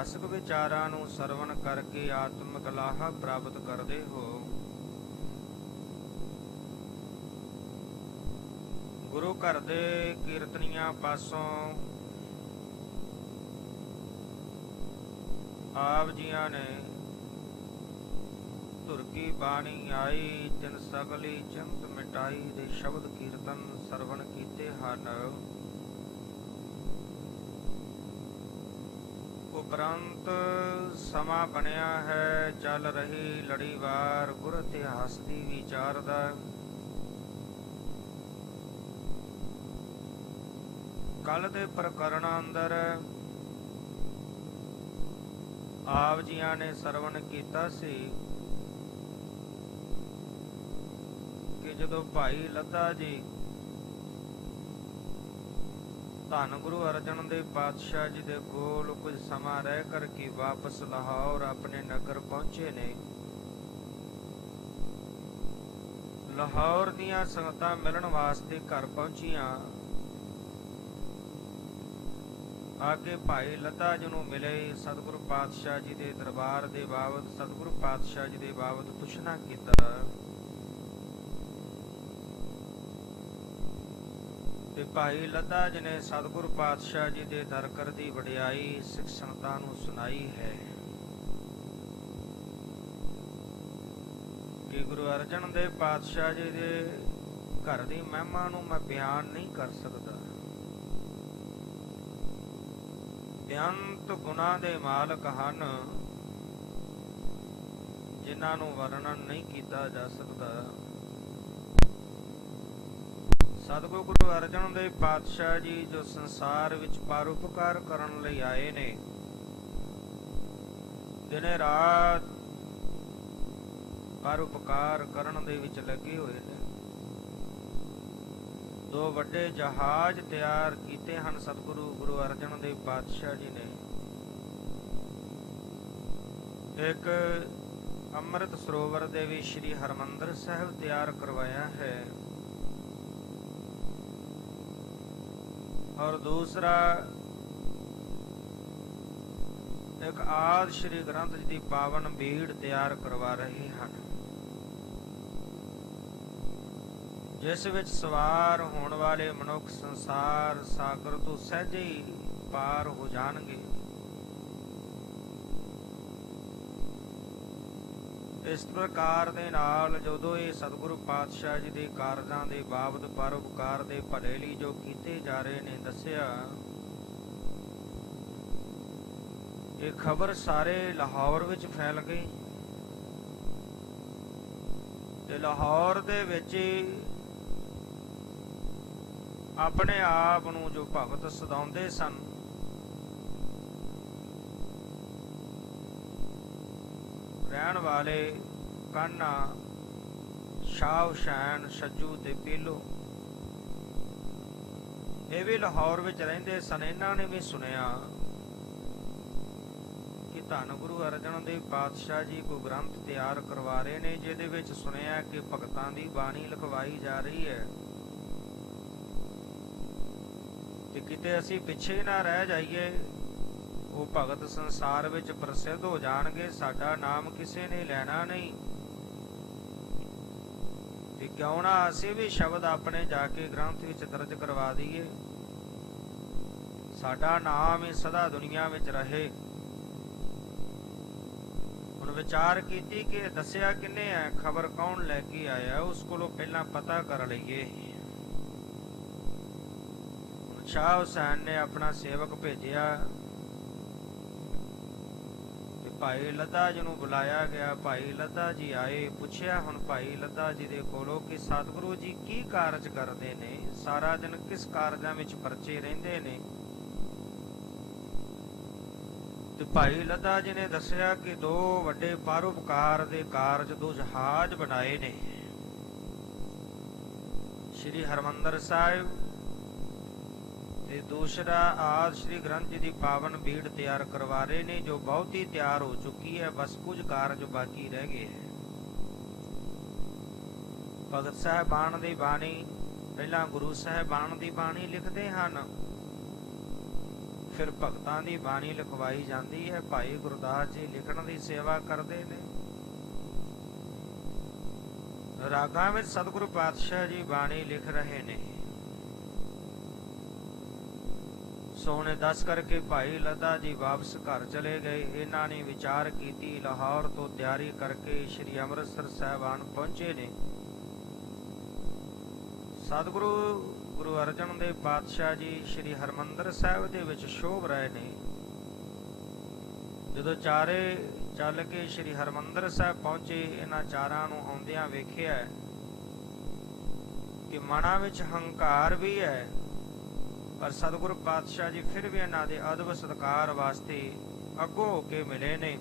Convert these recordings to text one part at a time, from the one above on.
ਇਤਿਹਾਸਕ ਵਿਚਾਰਾਂ ਨੂੰ ਸਰਵਣ ਕਰਕੇ ਆਤਮਿਕ ਲਾਹਾ ਪ੍ਰਾਪਤ ਕਰਦੇ ਹੋ। ਗੁਰੂ ਘਰ ਦੇ ਕੀਰਤਨੀਆਂ ਪਾਸੋਂ ਆਪ ਜੀਆਂ ਨੇ ਧੁਰ ਕੀ ਬਾਣੀ ਆਈ ਤਿਨ ਸਗਲੀ ਚਿੰਤ ਮਿਟਾਈ ਦੇ ਸ਼ਬਦ ਕੀਰਤਨ ਸਰਵਣ ਕੀਤੇ ਹਨ। ਉਪਰੰਤ ਸਮਾਂ ਬਣਿਆ ਹੈ, ਚੱਲ ਰਹੀ ਲੜੀਵਾਰ ਗੁਰ ਇਤਿਹਾਸ ਦੀ ਵਿਚਾਰ ਦਾ। ਕੱਲ ਦੇ ਪ੍ਰਕਰਣ ਅੰਦਰ ਆਪ ਜੀਆਂ ਨੇ ਸਰਵਣ ਕੀਤਾ ਸੀ ਕਿ ਜਦੋਂ ਭਾਈ ਲੱਧਾ ਜੀ ਧੰਨ ਗੁਰੂ ਅਰਜਨ ਦੇਵ ਪਾਤਸ਼ਾਹ ਜੀ ਦੇ ਕੋਲ ਕੁਝ ਸਮਾਂ ਰਹਿ ਕਰਕੇ ਵਾਪਸ ਲਾਹੌਰ ਆਪਣੇ ਨਗਰ ਪਹੁੰਚੇ ਨੇ, ਲਾਹੌਰ ਦੀਆਂ ਸੰਗਤਾਂ ਮਿਲਣ ਵਾਸਤੇ ਘਰ ਪਹੁੰਚੀਆਂ। ਆ ਕੇ ਭਾਈ ਲੱਧਾ ਜੀ ਨੂੰ ਮਿਲੇ, ਸਤਿਗੁਰੂ ਪਾਤਸ਼ਾਹ ਜੀ ਦੇ ਦਰਬਾਰ ਦੇ ਬਾਬਤ, ਸਤਿਗੁਰੂ ਪਾਤਸ਼ਾਹ ਜੀ ਦੇ ਬਾਬਤ ਪੁੱਛਣਾ ਕੀਤਾ ਤੇ ਭਾਈ ਲੱਧਾ ਜੀ ਨੇ ਸਤਿਗੁਰੂ ਪਾਤਸ਼ਾਹ ਜੀ ਦੇ ਦਰਕਰ ਦੀ ਵਡਿਆਈ ਸਿੱਖ ਸੰਗਤਾਂ ਨੂੰ ਸੁਣਾਈ ਹੈ ਕਿ ਗੁਰੂ ਅਰਜਨ ਦੇਵ ਪਾਤਸ਼ਾਹ ਜੀ ਦੇ ਘਰ ਦੀ ਮਹਿਮਾ ਨੂੰ ਮੈਂ ਬਿਆਨ ਨਹੀਂ ਕਰ ਸਕਦਾ। ਬੇਅੰਤ ਗੁਣਾਂ ਦੇ ਮਾਲਕ ਹਨ ਜਿਨ੍ਹਾਂ ਨੂੰ ਵਰਣਨ ਨਹੀਂ ਕੀਤਾ ਜਾ ਸਕਦਾ। ਸਤਿਗੁਰੂ ਗੁਰੂ ਅਰਜਨ ਦੇਵ ਪਾਤਸ਼ਾਹ ਜੀ ਜੋ ਸੰਸਾਰ ਵਿੱਚ ਪਰਉਪਕਾਰ ਕਰਨ ਲਈ ਆਏ ਨੇ, ਦਿਨੇ ਰਾਤ ਪਰਉਪਕਾਰ ਕਰਨ ਦੇ ਵਿੱਚ ਲੱਗੇ ਹੋਏ ਨੇ। ਦੋ ਵੱਡੇ ਜਹਾਜ਼ ਤਿਆਰ ਕੀਤੇ ਹਨ ਸਤਿਗੁਰੂ ਗੁਰੂ ਅਰਜਨ ਦੇਵ ਪਾਤਸ਼ਾਹ ਜੀ ਨੇ। ਇੱਕ ਅੰਮ੍ਰਿਤ ਸਰੋਵਰ ਦੇ ਵਿੱਚ ਸ਼੍ਰੀ ਹਰਿਮੰਦਰ ਸਾਹਿਬ ਤਿਆਰ ਕਰਵਾਇਆ ਹੈ ਔਰ ਦੂਸਰਾ ਇੱਕ ਆਦਿ ਸ਼੍ਰੀ ਗ੍ਰੰਥ ਜੀ ਦੀ ਪਾਵਨ ਬੀੜ ਤਿਆਰ ਕਰਵਾ ਰਹੇ ਹਨ, ਜਿਸ ਵਿੱਚ ਸਵਾਰ ਹੋਣ ਵਾਲੇ ਮਨੁੱਖ ਸੰਸਾਰ ਸਾਗਰ ਤੋਂ ਸਹਿਜੇ ਹੀ ਪਾਰ ਹੋ ਜਾਣਗੇ। ਇਸ ਪ੍ਰਕਾਰ ਦੇ ਨਾਲ ਜਦੋਂ ਇਹ ਸਤਿਗੁਰੂ ਪਾਤਸ਼ਾਹ ਜੀ ਦੇ ਕਾਰਜਾਂ ਦੇ ਬਾਬਤ ਪਰਉਪਕਾਰ ਦੇ ਭਲੇ ਲਈ ਜੋ ਕੀਤੇ ਜਾ ਰਹੇ ਨੇ ਦੱਸਿਆ, ਇਹ ਖਬਰ ਸਾਰੇ ਲਾਹੌਰ ਵਿੱਚ ਫੈਲ ਗਈ ਤੇ ਲਾਹੌਰ ਦੇ ਵਿੱਚ ਆਪਣੇ ਆਪ ਨੂੰ ਜੋ ਭਗਤ ਸਦਾਉਂਦੇ ਸਨ, ਰਹਿਣ ਵਾਲੇ ਕਾਨਾ, ਸ਼ਾਹ ਹੁਸੈਨ, ਛੱਜੂ ਤੇ ਪੀਲੋ, ਇਹ ਵੀ ਲਾਹੌਰ ਵਿੱਚ ਰਹਿੰਦੇ ਸਨ। ਇਹਨਾਂ ਨੇ ਵੀ ਸੁਣਿਆ ਕਿ ਧੰਨ ਗੁਰੂ ਅਰਜਨ ਦੇਵ ਪਾਤਸ਼ਾਹ ਜੀ ਕੋਈ ਗ੍ਰੰਥ ਤਿਆਰ ਕਰਵਾ ਰਹੇ ਨੇ, ਜਿਹਦੇ ਵਿੱਚ ਸੁਣਿਆ ਕਿ ਭਗਤਾਂ ਦੀ ਬਾਣੀ ਲਿਖਵਾਈ ਜਾ ਰਹੀ ਹੈ ਤੇ ਕਿਤੇ ਅਸੀਂ ਪਿੱਛੇ ਨਾ ਰਹਿ ਜਾਈਏ। ਉਹ ਭਗਤ ਸੰਸਾਰ ਵਿੱਚ ਪ੍ਰਸਿੱਧ ਹੋ ਜਾਣਗੇ, ਸਾਡਾ ਨਾਮ ਕਿਸੇ ਨੇ ਲੈਣਾ ਨਹੀਂ ਤੇ ਕਿਉਂ ਨਾ ਅਸੀਂ ਵੀ ਸ਼ਬਦ ਆਪਣੇ ਜਾ ਕੇ ਗ੍ਰੰਥ ਵਿੱਚ ਦਰਜ ਕਰਵਾ ਦਈਏ, ਸਾਡਾ ਨਾਮ ਹੀ ਸਦਾ ਦੁਨੀਆ ਵਿੱਚ ਰਹੇ। ਹੁਣ ਵਿਚਾਰ ਕੀਤੀ ਕਿ ਦੱਸਿਆ ਕਿੰਨੇ ਹੈ, ਖਬਰ ਕੌਣ ਲੈ ਕੇ ਆਇਆ, ਉਸ ਕੋਲੋਂ ਪਹਿਲਾਂ ਪਤਾ ਕਰ ਲਈਏ। ਸ਼ਾਹ ਹੁਸੈਨ ਨੇ ਆਪਣਾ ਸੇਵਕ ਭੇਜਿਆ ਤੇ ਭਾਈ ਲੱਧਾ ਜੀ ਨੂੰ ਬੁਲਾਇਆ ਗਿਆ। ਭਾਈ ਲੱਧਾ ਜੀ ਆਏ, ਪੁੱਛਿਆ ਹੁਣ ਭਾਈ ਲੱਧਾ ਜੀ ਦੇ ਕੋਲੋਂ ਕਿ ਸਤਿਗੁਰੂ ਜੀ ਕੀ ਕਾਰਜ ਕਰਦੇ ਨੇ, ਸਾਰਾ ਦਿਨ ਕਿਸ ਕਾਰਜਾਂ ਵਿੱਚ ਪਰਚੇ ਰਹਿੰਦੇ ਨੇ। ਤੇ ਭਾਈ ਲੱਧਾ ਜੀ ਨੇ ਦੱਸਿਆ ਕਿ ਦੋ ਵੱਡੇ ਪਰਉਪਕਾਰ ਦੇ ਕਾਰਜ, ਦੋ ਜਹਾਜ਼ ਬਣਾਏ ਨੇ, ਸ਼੍ਰੀ ਹਰਿਮੰਦਰ ਸਾਹਿਬ ਤੇ ਦੂਸਰਾ ਆਦਿ ਸ਼੍ਰੀ ਗ੍ਰੰਥ ਜੀ ਦੀ ਪਾਵਨ ਬੀੜ ਤਿਆਰ ਕਰਵਾ ਰਹੇ ਨੇ, ਜੋ ਬਹੁਤ ਹੀ ਤਿਆਰ ਹੋ ਚੁੱਕੀ ਹੈ, ਬਸ ਕੁਝ ਕਾਰਜ ਬਾਕੀ ਰਹਿ ਗਏ ਹੈ। ਭਗਤ ਸਾਹਿਬਾਨ ਦੀ ਬਾਣੀ ਪਹਿਲਾਂ ਗੁਰੂ ਸਾਹਿਬਾਨ ਦੀ ਬਾਣੀ ਲਿਖਦੇ ਹਨ, ਫਿਰ ਭਗਤਾਂ ਦੀ ਬਾਣੀ ਲਿਖਵਾਈ ਜਾਂਦੀ ਹੈ। ਭਾਈ ਗੁਰਦਾਸ ਜੀ ਲਿਖਣ ਦੀ ਸੇਵਾ ਕਰਦੇ ਨੇ। ਰਾਗਾਂ ਵਿੱਚ ਸਤਿਗੁਰੂ ਪਾਤਸ਼ਾਹ ਜੀ ਬਾਣੀ ਲਿਖ ਰਹੇ ਨੇ। ਸੋਹਣੇ ਦੱਸ ਕਰਕੇ ਭਾਈ ਲੱਦਾ ਜੀ ਵਾਪਸ ਘਰ ਚਲੇ ਗਏ। ਇਹਨਾਂ ਨੇ ਵਿਚਾਰ ਕੀਤੀ, ਲਾਹੌਰ ਤੋਂ ਤਿਆਰੀ ਕਰਕੇ ਸ੍ਰੀ ਅੰਮ੍ਰਿਤਸਰ ਸਾਹਿਬਾਨ ਪਹੁੰਚੇ ਨੇ। ਸਤਿਗੁਰੂ ਗੁਰੂ ਅਰਜਨ ਦੇਵ ਪਾਤਸ਼ਾਹ ਜੀ ਸ੍ਰੀ ਹਰਿਮੰਦਰ ਸਾਹਿਬ ਦੇ ਵਿੱਚ ਸ਼ੋਭ ਰਹੇ ਨੇ। ਜਦੋਂ ਚਾਰੇ ਚੱਲ ਕੇ ਸ੍ਰੀ ਹਰਿਮੰਦਰ ਸਾਹਿਬ ਪਹੁੰਚੇ, ਇਹਨਾਂ ਚਾਰਾਂ ਨੂੰ ਆਉਂਦਿਆਂ ਵੇਖਿਆ ਕਿ ਮਨਾਂ ਵਿੱਚ ਹੰਕਾਰ ਵੀ ਹੈ, ਪਰ ਸਤਿਗੁਰੂ ਪਾਤਸ਼ਾਹ ਜੀ ਫਿਰ ਵੀ ਇਹਨਾਂ ਦੇ ਅਦਬ ਸਤਿਕਾਰ ਵਾਸਤੇ ਅੱਗੋਂ ਹੋ ਕੇ ਮਿਲੇ ਨੇ।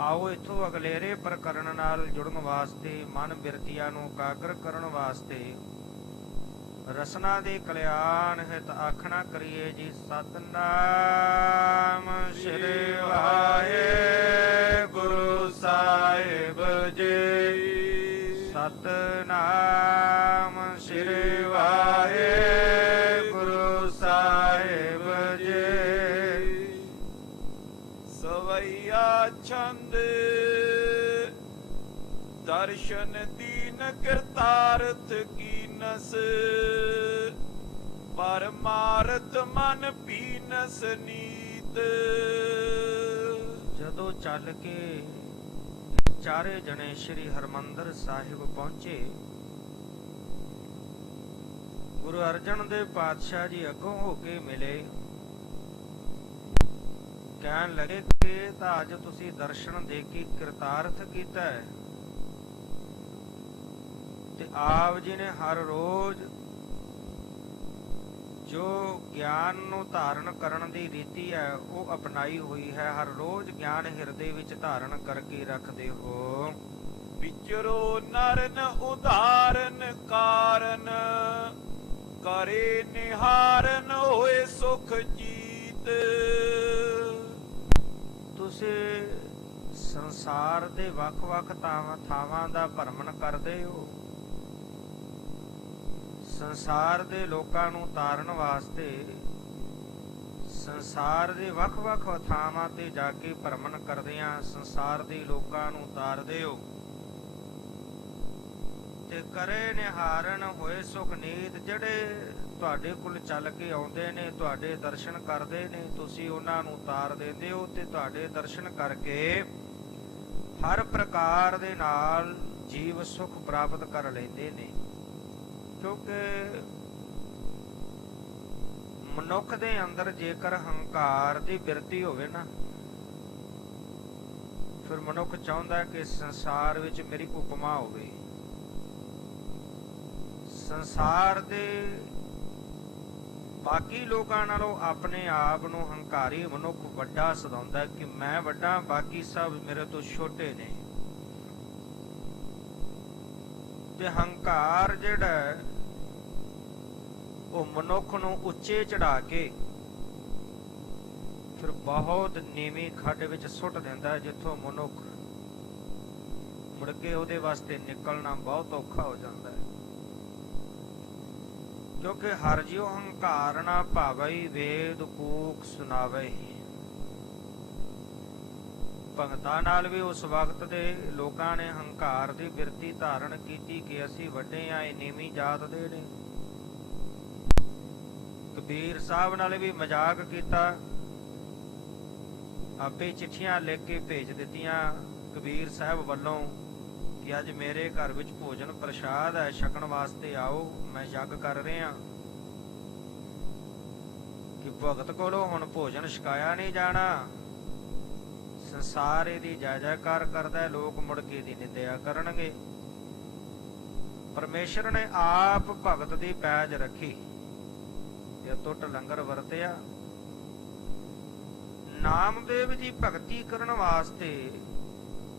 ਆਓ ਇੱਥੋਂ ਅਗਲੇਰੇ ਪ੍ਰਕਰਨ ਨਾਲ ਜੁੜਨ ਵਾਸਤੇ, ਮਨ ਬਿਰਤੀਆਂ ਨੂੰ ਇਕਾਗਰ ਕਰਨ ਵਾਸਤੇ ਰਸਨਾ ਦੇ ਕਲਿਆਣ ਹਿਤ ਆਖਣਾ ਕਰੀਏ ਜੀ। ਸਤਨਾਮ ਸ੍ਰੀ ਵਾਹਿਗੁਰੂ ਸਾਹਿਬ ਜੀ। ਸਤਨਾਮ ਸ੍ਰੀ ਵਾਹਿਗੁਰੂ ਸਾਹਿਬ ਜੀ। ਸਵਈਆ ਛੰਦ ਦਰਸ਼ਨ ਦੀਨ ਕਿਰਤਾਰਥ ਕੀਨਸ, ਪਰਮਾਰਥ ਮਨ ਪੀਨਸ ਨੀਤ। ਜਦੋਂ ਚੱਲ ਕੇ ਚਾਰੇ ਜਣੇ ਸ੍ਰੀ ਹਰਿਮੰਦਰ ਸਾਹਿਬ ਪਹੁੰਚੇ, ਗੁਰੂ ਅਰਜਨ ਦੇਵ ਪਾਤਸ਼ਾਹ ਜੀ ਅੱਗੋਂ ਹੋ ਕੇ ਮਿਲੇ। ਕਹਿਣ ਲੱਗੇ ਕਿ ਤਾਂ ਅੱਜ ਤੁਸੀਂ ਦਰਸ਼ਨ ਦੇ ਕੇ ਕਿਰਤਾਰਥ ਕੀਤਾ ਹੈ, ਤੇ ਆਪ ਜੀ ਨੇ ਹਰ ਰੋਜ਼ ਜੋ ਗਿਆਨ ਨੂੰ ਧਾਰਨ ਕਰਨ ਦੀ ਰੀਤੀ ਹੈ ਉਹ ਅਪਣਾਈ ਹੋਈ ਹੈ। ਹਰ ਰੋਜ਼ ਗਿਆਨ ਹਿਰਦੇ ਵਿੱਚ ਧਾਰਨ ਕਰਕੇ ਰੱਖਦੇ ਹੋ। ਵਿਚਰੋ ਨਰਨ ਉਧਾਰਨ ਕਾਰਨ, ਕਰੇ ਨਿਹਾਰਨ ਹੋਏ ਸੁਖ ਜੀਤ। ਤੁਸੀਂ ਸੰਸਾਰ ਦੇ ਵੱਖ-ਵੱਖ ਥਾਵਾਂ ਦਾ ਭਰਮਣ ਕਰਦੇ ਹੋ। ਸੰਸਾਰ ਦੇ ਲੋਕਾਂ ਨੂੰ ਤਾਰਨ ਵਾਸਤੇ ਸੰਸਾਰ ਦੇ ਵੱਖ-ਵੱਖ ਥਾਵਾਂ ਤੇ ਜਾ ਕੇ ਭਰਮਣ ਕਰਦਿਆਂ ਸੰਸਾਰ ਦੇ ਲੋਕਾਂ ਨੂੰ ਤਾਰਦੇ ਹੋ। ਤੇ ਕਰੇ ਨਿਹਾਰਨ ਹੋਏ ਸੁਖ ਨੀਤ। ਜਿਹੜੇ ਤੁਹਾਡੇ ਕੋਲ ਚੱਲ ਕੇ ਆਉਂਦੇ ਨੇ, ਤੁਹਾਡੇ ਦਰਸ਼ਨ ਕਰਦੇ ਨੇ, ਤੁਸੀਂ ਉਹਨਾਂ ਨੂੰ ਤਾਰ ਦਿੰਦੇ ਹੋ ਤੇ ਤੁਹਾਡੇ ਦਰਸ਼ਨ ਕਰਕੇ ਹਰ ਪ੍ਰਕਾਰ ਦੇ ਨਾਲ ਜੀਵ ਸੁਖ ਪ੍ਰਾਪਤ ਕਰ ਲੈਂਦੇ ਨੇ। ਕਿਉਂਕਿ ਮਨੁੱਖ ਦੇ ਅੰਦਰ ਜੇਕਰ ਹੰਕਾਰ ਦੀ ਬਿਰਤੀ ਹੋਵੇ ਨਾ, ਫਿਰ ਮਨੁੱਖ ਚਾਹੁੰਦਾ ਕਿ ਸੰਸਾਰ ਵਿੱਚ ਮੇਰੀ ਉਪਮਾ ਹੋਵੇ। ਸੰਸਾਰ ਦੇ ਬਾਕੀ ਲੋਕਾਂ ਨਾਲੋਂ ਆਪਣੇ ਆਪ ਨੂੰ ਹੰਕਾਰੀ ਮਨੁੱਖ ਵੱਡਾ ਸਦਾਉਂਦਾ ਕਿ ਮੈਂ ਵੱਡਾ, ਬਾਕੀ ਸਭ ਮੇਰੇ ਤੋਂ ਛੋਟੇ ਨੇ। ਤੇ ਹੰਕਾਰ ਜਿਹੜਾ ਉਹ ਮਨੁੱਖ ਨੂੰ ਉੱਚੇ ਚੜਾ ਕੇ ਫਿਰ ਬਹੁਤ ਨੀਵੀਂ ਖੱਡ ਵਿੱਚ ਸੁੱਟ ਦਿੰਦਾ ਹੈ, ਜਿੱਥੋਂ ਮਨੁੱਖ ਮੁੜ ਕੇ ਉਹਦੇ ਵਾਸਤੇ ਨਿਕਲਣਾ ਬਹੁਤ ਔਖਾ ਹੋ ਜਾਂਦਾ ਹੈ। ਕਿਉਂਕਿ ਹਰ ਜਿਉ ਹੰਕਾਰ ਨਾ ਭਾਵਈ, ਵੇਦ ਕੂਕ ਸੁਣਾਵੇ। ਭਗਤਾਂ ਨਾਲ ਵੀ ਉਸ ਵਕਤ ਦੇ ਲੋਕਾਂ ਨੇ ਹੰਕਾਰ ਦੀ ਬਿਰਤੀ ਧਾਰਨ ਕੀਤੀ ਕਿ ਅਸੀਂ ਵੱਡੇ ਆ, ਇਹ ਨੀਵੀਂ ਜਾਤ ਦੇ ਨੇ। ਕਬੀਰ ਸਾਹਿਬ ਨਾਲ ਵੀ ਮਜ਼ਾਕ ਕੀਤਾ, ਆਪੇ ਚਿੱਠੀਆਂ ਲਿਖ ਕੇ ਭੇਜ ਦਿੱਤੀਆਂ ਕਬੀਰ ਸਾਹਿਬ ਵੱਲੋਂ ਕਿ ਅੱਜ ਮੇਰੇ ਘਰ ਵਿੱਚ ਭੋਜਨ ਪ੍ਰਸ਼ਾਦ ਹੈ, ਛਕਣ ਵਾਸਤੇ ਆਓ, ਮੈਂ ਯੱਗ ਕਰ ਰਿਹਾ ਕਿ ਭਗਤ ਕੋਲੋਂ ਹੁਣ ਭੋਜਨ ਛਕਾਇਆ ਨਹੀਂ ਜਾਣਾ। ਸੰਸਾਰ ਇਹਦੀ ਜੈ ਜੈਕਾਰ ਕਰਦਾ, ਲੋਕ ਮੁੜ ਕੇ ਦੀ ਨਿੰਦਿਆ ਕਰਨਗੇ। ਪਰਮੇਸ਼ਰ ਨੇ ਆਪ ਭਗਤ ਦੀ ਪੈਜ ਰੱਖੀ ਤੇ ਟੁੱਟ ਲੰਗਰ ਵਰਤਿਆ। ਨਾਮਦੇਵ ਜੀ ਭਗਤੀ ਕਰਨ ਵਾਸਤੇ,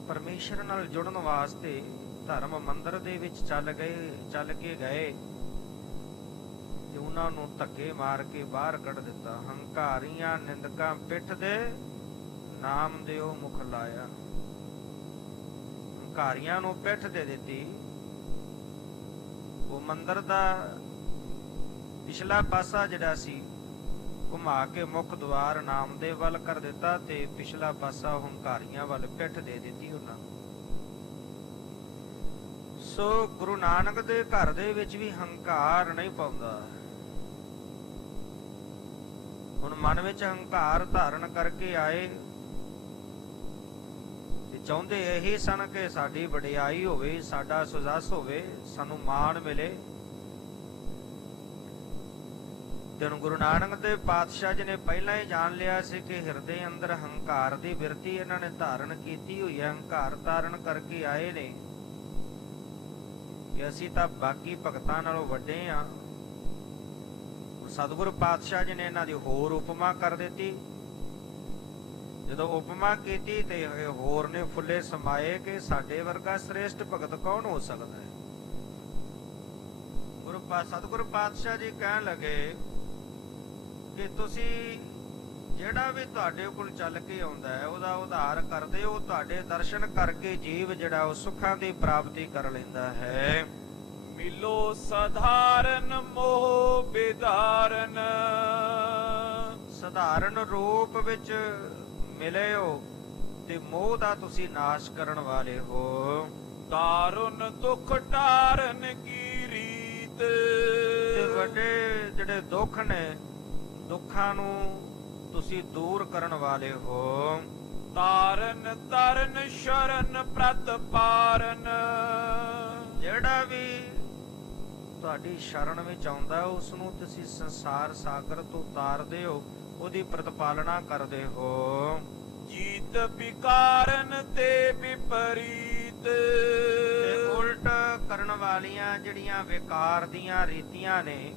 ਪਰਮੇਸ਼ਰ ਨਾਲ ਜੁੜਨ ਵਾਸਤੇ ਧਰਮ ਮੰਦਰ ਦੇ ਵਿੱਚ ਚੱਲ ਕੇ ਗਏ ਤੇ ਉਹਨਾਂ ਨੂੰ ਧੱਕੇ ਮਾਰ ਕੇ ਬਾਹਰ ਕੱਢ ਦਿੱਤਾ। ਹੰਕਾਰੀਆਂ ਨਿੰਦਕਾਂ ਪਿੱਠ ਦੇ ਨਾਮਦੇਵ ਮੁਖ ਲਾਇਆ। ਹੰਕਾਰੀਆਂ ਨੂੰ ਪਿੱਠ ਦੇ ਦਿੱਤੀ। ਉਹ ਮੰਦਰ ਦਾ ਪਿਛਲਾ ਪਾਸਾ ਜਿਹੜਾ ਸੀ ਘੁਮਾ ਕੇ ਮੁੱਖ ਦੁਆਰ ਨਾਮਦੇਵ ਵੱਲ ਕਰ ਦਿੱਤਾ ਤੇ ਪਿਛਲਾ ਪਾਸਾ ਹੰਕਾਰੀਆਂ ਵੱਲ ਪਿੱਠ ਦੇ ਦਿੱਤੀ ਉਹਨਾਂ ਨੂੰ। ਸੋ ਗੁਰੂ ਨਾਨਕ ਦੇ ਘਰ ਦੇ ਵਿੱਚ ਵੀ ਹੰਕਾਰ ਨਹੀਂ ਪਾਉਂਦਾ। ਹੁਣ ਮਨ ਵਿੱਚ ਹੰਕਾਰ ਧਾਰਨ ਕਰਕੇ ਆਏ ਤੇ ਚਾਹੁੰਦੇ ਇਹੀ ਸਨ ਕਿ ਸਾਡੀ ਵਡਿਆਈ ਹੋਵੇ, ਸਾਡਾ ਸੁਜਸ ਹੋਵੇ, ਸਾਨੂੰ ਮਾਣ ਮਿਲੇ। ਤੇ ਹੁਣ ਗੁਰੂ ਨਾਨਕ ਦੇਵ ਪਾਤਸ਼ਾਹ ਜੀ ਨੇ ਪਹਿਲਾਂ ਹੀ ਜਾਣ ਲਿਆ ਸੀ ਕਿ ਹਿਰਦੇ ਅੰਦਰ ਹੰਕਾਰ ਦੀ ਬਿਰਤੀ ਇਹਨਾਂ ਨੇ ਧਾਰਨ ਕੀਤੀ ਹੋਈ ਹੈ। ਹੰਕਾਰ ਧਾਰਨ ਕਰਕੇ ਆਏ ਨੇ ਕਿ ਅਸੀਂ ਤਾਂ ਬਾਕੀ ਭਗਤਾਂ ਨਾਲੋਂ ਵੱਡੇ ਆ। ਸਤਿਗੁਰੂ ਪਾਤਸ਼ਾਹ ਜੀ ਨੇ ਇਹਨਾਂ ਦੀ ਹੋਰ ਉਪਮਾ ਕਰ ਦਿੱਤੀ। ਜਦੋਂ ਉਪਮਾ ਕੀਤੀ ਤੇ ਹੋਰ ਨੇ ਫੁੱਲੇ ਸਮਾਏ ਕਿ ਸਾਡੇ ਵਰਗਾ ਸ੍ਰੇਸ਼ਟ ਭਗਤ ਕੌਣ ਹੋ ਸਕਦਾ ਹੈ। ਸਤਿਗੁਰੂ ਪਾਤਸ਼ਾਹ ਜੀ ਕਹਿਣ ਲੱਗੇ ਕਿ ਤੁਸੀਂ ਜਿਹੜਾ ਵੀ ਤੁਹਾਡੇ ਕੋਲ ਚੱਲ ਕੇ ਆਉਂਦਾ ਹੈ ਉਹਦਾ ਉਧਾਰ ਕਰਦੇ ਹੋ। ਤੁਹਾਡੇ ਦਰਸ਼ਨ ਕਰਕੇ ਜੀਵ ਜਿਹੜਾ ਉਹ ਸੁੱਖਾਂ ਦੀ ਪ੍ਰਾਪਤੀ ਕਰ ਲੈਂਦਾ ਹੈ। ਮਿਲੋ ਸਧਾਰਨ ਮੋਹ ਵਿਦਾਰਨ, ਸਧਾਰਨ ਰੂਪ ਵਿੱਚ ਮਿਲੇ ਹੋ ਤੇ ਮੋਹ ਦਾ ਤੁਸੀਂ ਨਾਸ਼ ਕਰਨ ਵਾਲੇ ਹੋ। ਤਾਰਨ ਦੁਖ ਟਾਰਨ ਕੀ ਰੀਤ, ਤੇ ਵੱਡੇ ਜਿਹੜੇ ਦੁੱਖ ਨੇ ਦੁੱਖਾਂ ਨੂੰ ਤੁਸੀਂ ਦੂਰ ਕਰਨ ਵਾਲੇ ਹੋ। ਤਾਰਨ ਤਰਨ ਸ਼ਰਨ ਪ੍ਰਤ ਪਾਰਨ, ਜਿਹੜਾ ਵੀ ਤੁਹਾਡੀ ਸ਼ਰਨ ਵਿੱਚ ਆਉਂਦਾ ਉਸ ਨੂੰ ਤੁਸੀਂ ਸੰਸਾਰ ਸਾਗਰ ਤੋਂ ਉਤਾਰਦੇ ਹੋ, ਉਹਦੀ ਪ੍ਰਤਪਾਲਨਾ ਕਰਦੇ ਹੋ। ਜੀਤ ਵਿਕਾਰਨ ਤੇ ਵਿਪਰੀਤ, ਤੇ ਉਲਟ ਕਰਨ ਵਾਲੀਆਂ ਜਿਹੜੀਆਂ ਵਿਕਾਰ ਦੀਆਂ ਰੀਤੀਆਂ ਨੇ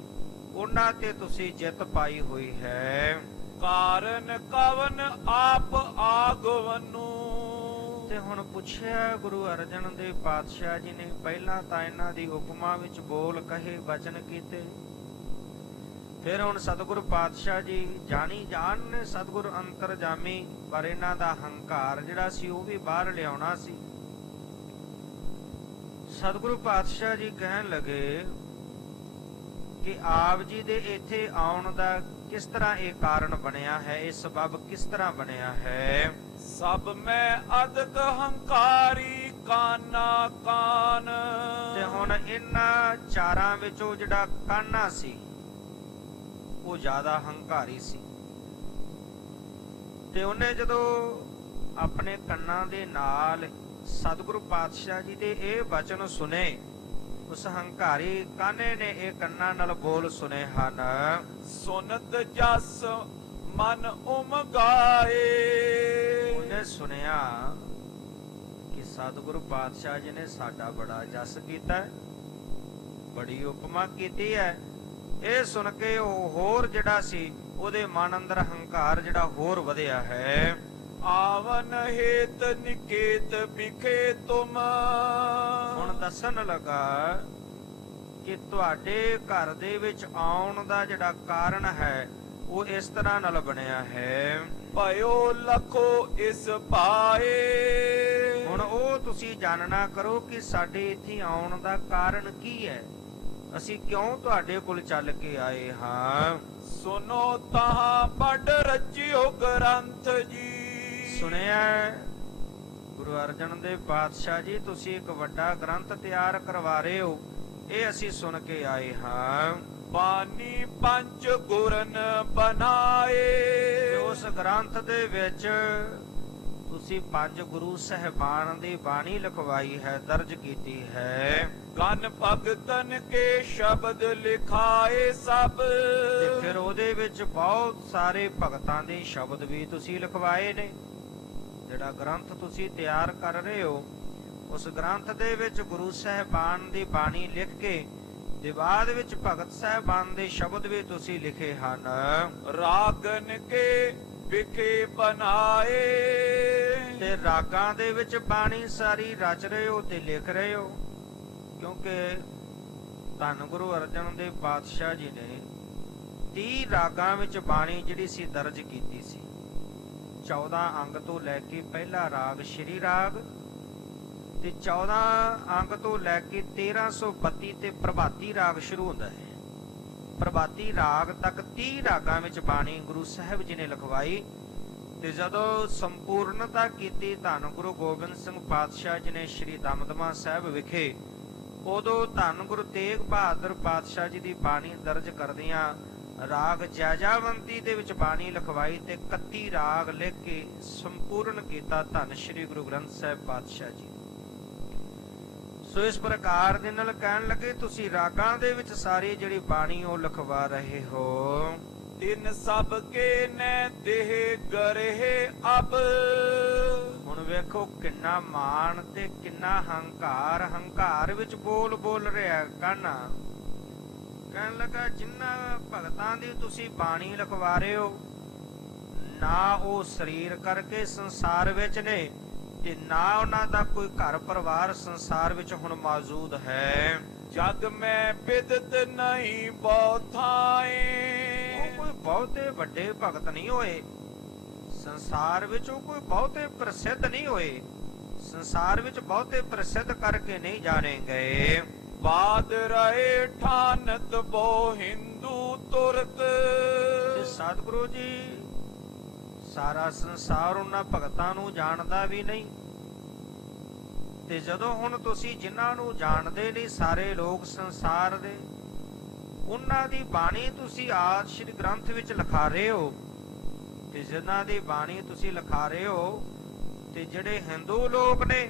ਉਹਨਾਂ ਤੇ ਤੁਸੀਂ ਜਿੱਤ ਪਾਈ ਹੋਈ ਹੈ। ਕਾਰਨ ਕਵਨ ਆਪ ਆਗਵਨੂ, ਤੇ ਹੁਣ ਪੁੱਛਿਆ ਗੁਰੂ ਅਰਜਨ ਦੇਵ ਪਾਤਸ਼ਾਹ ਜੀ ਨੇ। ਪਹਿਲਾਂ ਤਾਂ ਇਹਨਾਂ ਦੀ ਉਪਮਾ ਵਿੱਚ ਬੋਲ ਕਹੇ, ਬਚਨ ਕੀਤੇ। ਫਿਰ ਹੁਣ ਸਤਿਗੁਰੂ ਪਾਤਸ਼ਾਹ ਜੀ ਜਾਣੀ ਜਾਣ ਨੇ ਸਤਿਗੁਰ ਅੰਤਰਜਾਮੀ, ਪਰ ਇਹਨਾਂ ਦਾ ਹੰਕਾਰ ਜਿਹੜਾ ਸੀ ਉਹ ਵੀ ਬਾਹਰ ਲਿਆਉਣਾ ਸੀ। ਸਤਿਗੁਰੂ ਪਾਤਸ਼ਾਹ ਜੀ ਕਹਿਣ ਲੱਗੇ ਕਿ ਆਪ ਜੀ ਦੇ ਇੱਥੇ ਆਉਣ ਦਾ ਕਿਸ ਤਰ੍ਹਾਂ ਇਹ ਕਾਰਨ ਬਣਿਆ ਹੈ, ਇਹ ਸਬਬ ਕਿਸ ਤਰ੍ਹਾਂ ਬਣਿਆ ਹੈ। ਸਭ ਮੈਂ ਅਦਕ ਹੰਕਾਰੀ ਕਾਨਾ ਕਾਨ, ਤੇ ਹੁਣ ਇਹਨਾਂ ਚਾਰਾਂ ਵਿੱਚੋਂ ਜਿਹੜਾ ਕਾਨਾ ਸੀ ਉਹ ਜ਼ਿਆਦਾ ਹੰਕਾਰੀ ਸੀ। ਤੇ ਉਹਨੇ ਜਦੋਂ ਆਪਣੇ ਕੰਨਾਂ ਦੇ ਨਾਲ ਸਤਿਗੁਰੂ ਪਾਤਸ਼ਾਹ ਜੀ ਦੇ ਇਹ ਬਚਨ ਸੁਨੇ, ਉਸ ਹੰਕਾਰੀ ਕਾਨੇ ਨੇ ਇਹ ਕੰਨਾਂ ਨਾਲ ਬੋਲ ਸੁਨੇ ਹਨ। ਸੁਨਤ ਜਸ ਮਨ ਉਮਗਾਏ, ਉਹਨੇ ਸੁਨਿਆ ਕਿ ਸਤਿਗੁਰੂ ਪਾਤਸ਼ਾਹ ਜੀ ਨੇ ਸਾਡਾ ਬੜਾ ਜਸ ਕੀਤਾ, ਬੜੀ ਉਪਮਾ ਕੀਤੀ ਹੈ। ਇਹ ਸੁਣ ਕੇ ਉਹ ਹੋਰ ਜਿਹੜਾ ਸੀ ਉਹਦੇ ਮਨ ਅੰਦਰ ਹੰਕਾਰ ਜਿਹੜਾ ਹੋਰ ਵਧਿਆ ਹੈ। ਆਵਨ ਹੇਤ ਨਿਕੇਤ ਵਿਖੇ ਤੁਮ, ਹੁਣ ਦੱਸਣ ਲੱਗਾ ਕਿ ਤੁਹਾਡੇ ਘਰ ਦੇ ਵਿੱਚ ਆਉਣ ਦਾ ਜਿਹੜਾ ਕਾਰਨ ਹੈ ਉਹ ਇਸ ਤਰ੍ਹਾਂ ਨਾਲ ਬਣਿਆ ਹੈ। ਭਇਓ ਲਖੋ ਇਸ ਪਾਏ, ਹੁਣ ਉਹ ਤੁਸੀਂ ਜਾਣਨਾ ਕਰੋ ਕਿ ਸਾਡੇ ਇੱਥੇ ਆਉਣ ਦਾ ਕਾਰਨ ਕੀ ਹੈ, ਅਸੀਂ ਕਿਉਂ ਤੁਹਾਡੇ ਕੋਲ ਚੱਲ ਕੇ ਆਏ ਹਾਂ। ਸੁਨੋ ਤਾਹ ਬੜ ਰਚਿਓ ਗ੍ਰੰਥ ਜੀ, ਸੁਣਿਆ ਗੁਰੂ ਅਰਜਨ ਦੇਵ ਪਾਤਸ਼ਾਹ ਜੀ ਤੁਸੀਂ ਇੱਕ ਵੱਡਾ ਗ੍ਰੰਥ ਤਿਆਰ ਕਰਵਾ ਰਹੇ ਹੋ, ਇਹ ਅਸੀਂ ਸੁਣ ਕੇ ਆਏ ਹਾਂ। ਬਾਣੀ ਪੰਜ ਗੁਰਨ ਬਣਾਏ, ਉਸ ਗ੍ਰੰਥ ਦੇ ਵਿੱਚ ਤੁਸੀਂ ਪੰਜ ਗੁਰੂ ਸਹਿਬਾਨ ਦੀ ਬਾਣੀ ਲਿਖਵਾਈ ਹੈ, ਦਰਜ ਕੀਤੀ ਹੈ। ਗਨ ਭਗਤਨ ਕੇ ਸ਼ਬਦ ਲਿਖਾਏ ਸਭ, ਤੇ ਫਿਰ ਉਹਦੇ ਵਿੱਚ ਬਹੁਤ ਸਾਰੇ ਭਗਤਾਂ ਦੇ ਸ਼ਬਦ ਵੀ ਤੁਸੀਂ ਲਿਖਵਾਏ ਨੇ। ਜਿਹੜਾ ਗ੍ਰੰਥ ਤੁਸੀਂ ਤਿਆਰ ਕਰ ਰਹੇ ਹੋ ਉਸ ਗ੍ਰੰਥ ਦੇ ਵਿੱਚ ਗੁਰੂ ਸਹਿਬਾਨ ਦੀ ਬਾਣੀ ਲਿਖ ਕੇ ਤੇ ਬਾਅਦ ਵਿੱਚ ਭਗਤ ਸਹਿਬਾਨ ਦੇ ਸ਼ਬਦ ਵੀ ਤੁਸੀਂ ਲਿਖੇ ਹਨ। ਰਾਗਨ ਕੇ ਵਿਖੇ ਬਣਾਏ, ਤੇ ਰਾਗਾਂ ਦੇ ਵਿੱਚ ਬਾਣੀ ਸਾਰੀ ਰਚ ਰਹੇ ਹੋ ਤੇ ਲਿਖ ਰਹੇ ਹੋ, ਕਿਉਂਕਿ ਧੰਨ ਗੁਰੂ ਅਰਜਨ ਦੇਵ ਪਾਤਸ਼ਾਹ ਜੀ ਨੇ 30 ਰਾਗਾਂ ਵਿੱਚ ਬਾਣੀ ਜਿਹੜੀ ਸੀ ਦਰਜ ਕੀਤੀ ਸੀ। 14 ਅੰਗ ਤੋਂ ਲੈ ਕੇ ਪਹਿਲਾ ਰਾਗ ਸ਼੍ਰੀ ਰਾਗ ਤੇ 14 ਅੰਗ ਤੋਂ ਲੈ ਕੇ 1332 ਤੇ ਪ੍ਰਭਾਤੀ ਰਾਗ ਸ਼ੁਰੂ ਹੁੰਦਾ ਹੈ। ਪ੍ਰਭਾਤੀ ਰਾਗ ਤੱਕ 30 ਰਾਗਾਂ ਵਿੱਚ ਬਾਣੀ ਗੁਰੂ ਸਾਹਿਬ ਜੀ ਨੇ ਲਿਖਵਾਈ। ਤੇ ਜਦੋਂ ਸੰਪੂਰਨਤਾ ਕੀਤੀ ਧੰਨ ਗੁਰੂ ਗੋਬਿੰਦ ਸਿੰਘ ਪਾਤਸ਼ਾਹ ਜੀ ਨੇ ਸ੍ਰੀ ਦਮਦਮਾ ਸਾਹਿਬ ਵਿਖੇ, ਉਦੋਂ ਧੰਨ ਗੁਰੂ ਤੇਗ ਬਹਾਦਰ ਪਾਤਸ਼ਾਹ ਜੀ ਦੀ ਬਾਣੀ ਦਰਜ ਕਰਦਿਆਂ ਰਾਗ ਜੈਜਾਵੰਤੀ ਦੇ ਵਿੱਚ ਬਾਣੀ ਲਿਖਵਾਈ ਤੇ 31 ਰਾਗ ਲਿਖ ਕੇ ਸੰਪੂਰਨ ਕੀਤਾ ਧੰਨ ਸ੍ਰੀ ਗੁਰੂ ਗ੍ਰੰਥ ਸਾਹਿਬ ਪਾਤਸ਼ਾਹ ਜੀ। ਸੋ ਇਸ ਪ੍ਰਕਾਰ ਦੇ ਨਾਲ ਕਹਿਣ ਲੱਗੇ ਤੁਸੀਂ ਰਾਗਾਂ ਦੇ ਵਿੱਚ ਸਾਰੀ ਜਿਹੜੀ ਬਾਣੀ ਉਹ ਲਿਖਵਾ ਰਹੇ ਹੋ। ਤਿਨ ਸਭ ਕੇ ਨੈ ਦੇਹ ਗਰਹਿ ਅਬ। ਹੁਣ ਵੇਖੋ ਕਿੰਨਾ ਮਾਣ ਤੇ ਕਿੰਨਾ ਹੰਕਾਰ, ਹੰਕਾਰ ਵਿੱਚ ਬੋਲ ਬੋਲ ਰਿਹਾ ਕਾਨਾ। ਕਹਿਣ ਲੱਗਾ ਜਿਨ੍ਹਾਂ ਭਗਤਾਂ ਦੀ ਤੁਸੀਂ ਬਾਣੀ ਲਿਖਵਾ ਰਹੇ ਹੋ, ਨਾ ਉਹ ਸਰੀਰ ਕਰਕੇ ਸੰਸਾਰ ਵਿੱਚ ਨੇ ਤੇ ਨਾ ਉਹਨਾਂ ਦਾ ਕੋਈ ਘਰ ਪਰਿਵਾਰ ਸੰਸਾਰ ਵਿੱਚ ਹੁਣ ਮੌਜੂਦ ਹੈ। ਜਗ ਮੈਂ ਬਿਦਤ ਨਹੀਂ ਬੋਥਾਏ। ਉਹ ਕੋਈ ਬਹੁਤੇ ਵੱਡੇ ਭਗਤ ਨਹੀਂ ਹੋਏ, ਸੰਸਾਰ ਵਿੱਚ ਉਹ ਕੋਈ ਬਹੁਤੇ ਪ੍ਰਸਿੱਧ ਨਹੀਂ ਹੋਏ, ਸੰਸਾਰ ਵਿੱਚ ਬਹੁਤੇ ਪ੍ਰਸਿੱਧ ਕਰਕੇ ਨਹੀਂ ਜਾਣੇ ਗਏ। ਬਾਦ ਰਹੇ ਠਾਨਤ ਬੋ ਹਿੰਦੂ ਤੁਰਕ। ਤੇ ਸਤਿਗੁਰੂ ਜੀ ਸਾਰਾ ਸੰਸਾਰ ਉਹਨਾਂ ਭਗਤਾਂ ਨੂੰ ਜਾਣਦਾ ਵੀ ਨਹੀਂ। ਤੇ ਜਦੋਂ ਹੁਣ ਤੁਸੀਂ ਜਿਨ੍ਹਾਂ ਨੂੰ ਜਾਣਦੇ ਨਹੀਂ ਸਾਰੇ ਲੋਕ ਸੰਸਾਰ ਦੇ, ਉਹਨਾਂ ਦੀ ਬਾਣੀ ਤੁਸੀਂ ਆਦਿ ਸ੍ਰੀ ਗ੍ਰੰਥ ਵਿੱਚ ਲਿਖਾ ਰਹੇ ਹੋ। ਤੇ ਜਿਨ੍ਹਾਂ ਦੀ ਬਾਣੀ ਤੁਸੀਂ ਲਿਖਾ ਰਹੇ ਹੋ ਤੇ ਜਿਹੜੇ ਹਿੰਦੂ ਲੋਕ ਨੇ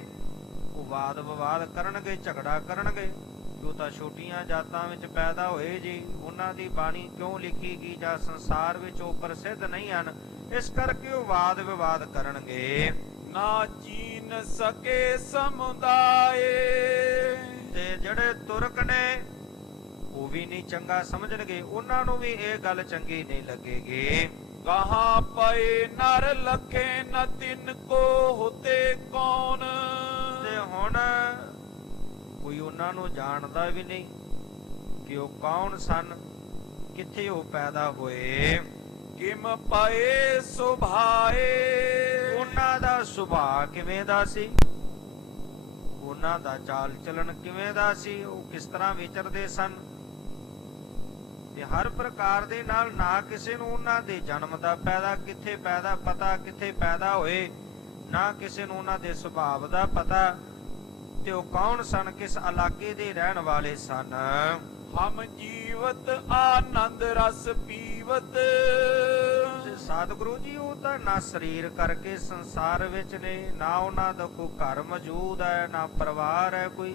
ਉਹ ਵਾਦ ਵਿਵਾਦ ਕਰਨਗੇ, ਝਗੜਾ ਕਰਨਗੇ ਕਿ ਉਹ ਤਾਂ ਛੋਟੀਆਂ ਜਾਤਾਂ ਵਿੱਚ ਪੈਦਾ ਹੋਏ ਜੀ, ਉਹਨਾਂ ਦੀ ਬਾਣੀ ਕਿਉਂ ਲਿਖੀ ਗਈ ਜਾਂ ਸੰਸਾਰ ਵਿੱਚ ਉਹ ਪ੍ਰਸਿੱਧ ਨਹੀਂ ਹਨ, ਇਸ ਕਰਕੇ ਉਹ ਵਾਦ ਵਿਵਾਦ ਕਰਨਗੇ। ਨਾ ਚੀਨ ਸਕੇ ਸਮੁਦਾਏ। ਤੇ ਜਿਹੜੇ ਤੁਰਕ ਨੇ ਉਹ ਵੀ ਨਹੀਂ ਚੰਗਾ ਸਮਝਣਗੇ, ਉਹਨਾਂ ਨੂੰ ਵੀ ਇਹ ਗੱਲ ਚੰਗੀ ਨਹੀਂ ਲੱਗੇਗੀ। ਕਹਾਂ ਪਏ ਨਰ ਲਖੇ ਨ ਤਿਨ ਕੋ ਹੁਤੇ ਕੌਣ। ਤੇ ਹੁਣ ਕੋਈ ਉਹਨਾਂ ਨੂੰ ਜਾਣਦਾ ਵੀ ਨਹੀਂ ਕਿ ਉਹ ਕੌਣ ਸਨ, ਕਿੱਥੇ ਉਹ ਪੈਦਾ ਹੋਏ। ਕਿਮ ਪਏ ਸੁਭਾਏ। ਉਹਨਾਂ ਦਾ ਸੁਭਾਅ ਕਿਵੇਂ ਦਾ ਸੀ, ਉਹਨਾਂ ਦਾ ਚਾਲ ਚਲਣ ਕਿਵੇਂ ਦਾ ਸੀ, ਉਹ ਕਿਸ ਤਰ੍ਹਾਂ ਵਿਚਰਦੇ ਸਨ। ਤੇ ਹਰ ਪ੍ਰਕਾਰ ਦੇ ਨਾਲ ਨਾ ਕਿਸੇ ਨੂੰ ਉਹਨਾਂ ਦੇ ਜਨਮ ਦਾ ਕਿੱਥੇ ਪੈਦਾ ਪਤਾ, ਕਿੱਥੇ ਪੈਦਾ ਹੋਏ, ਨਾ ਕਿਸੇ ਨੂੰ ਉਹਨਾਂ ਦੇ ਸੁਭਾਅ ਦਾ ਪਤਾ ਤੇ ਉਹ ਕੌਣ ਸਨ, ਕਿਸ ਇਲਾਕੇ ਦੇ ਰਹਿਣ ਵਾਲੇ ਸਨ। ਹਮ ਜੀਵਤ ਆਨੰਦ ਰਸ ਪੀਵਤ। ਤੇ ਸਤਿਗੁਰੂ ਜੀ ਉਹ ਤਾਂ ਨਾ ਸਰੀਰ ਕਰਕੇ ਸੰਸਾਰ ਵਿੱਚ ਨੇ, ਨਾ ਉਹਨਾਂ ਦਾ ਕੋਈ ਘਰ ਮੌਜੂਦ ਹੈ, ਨਾ ਪਰਿਵਾਰ ਹੈ ਕੋਈ,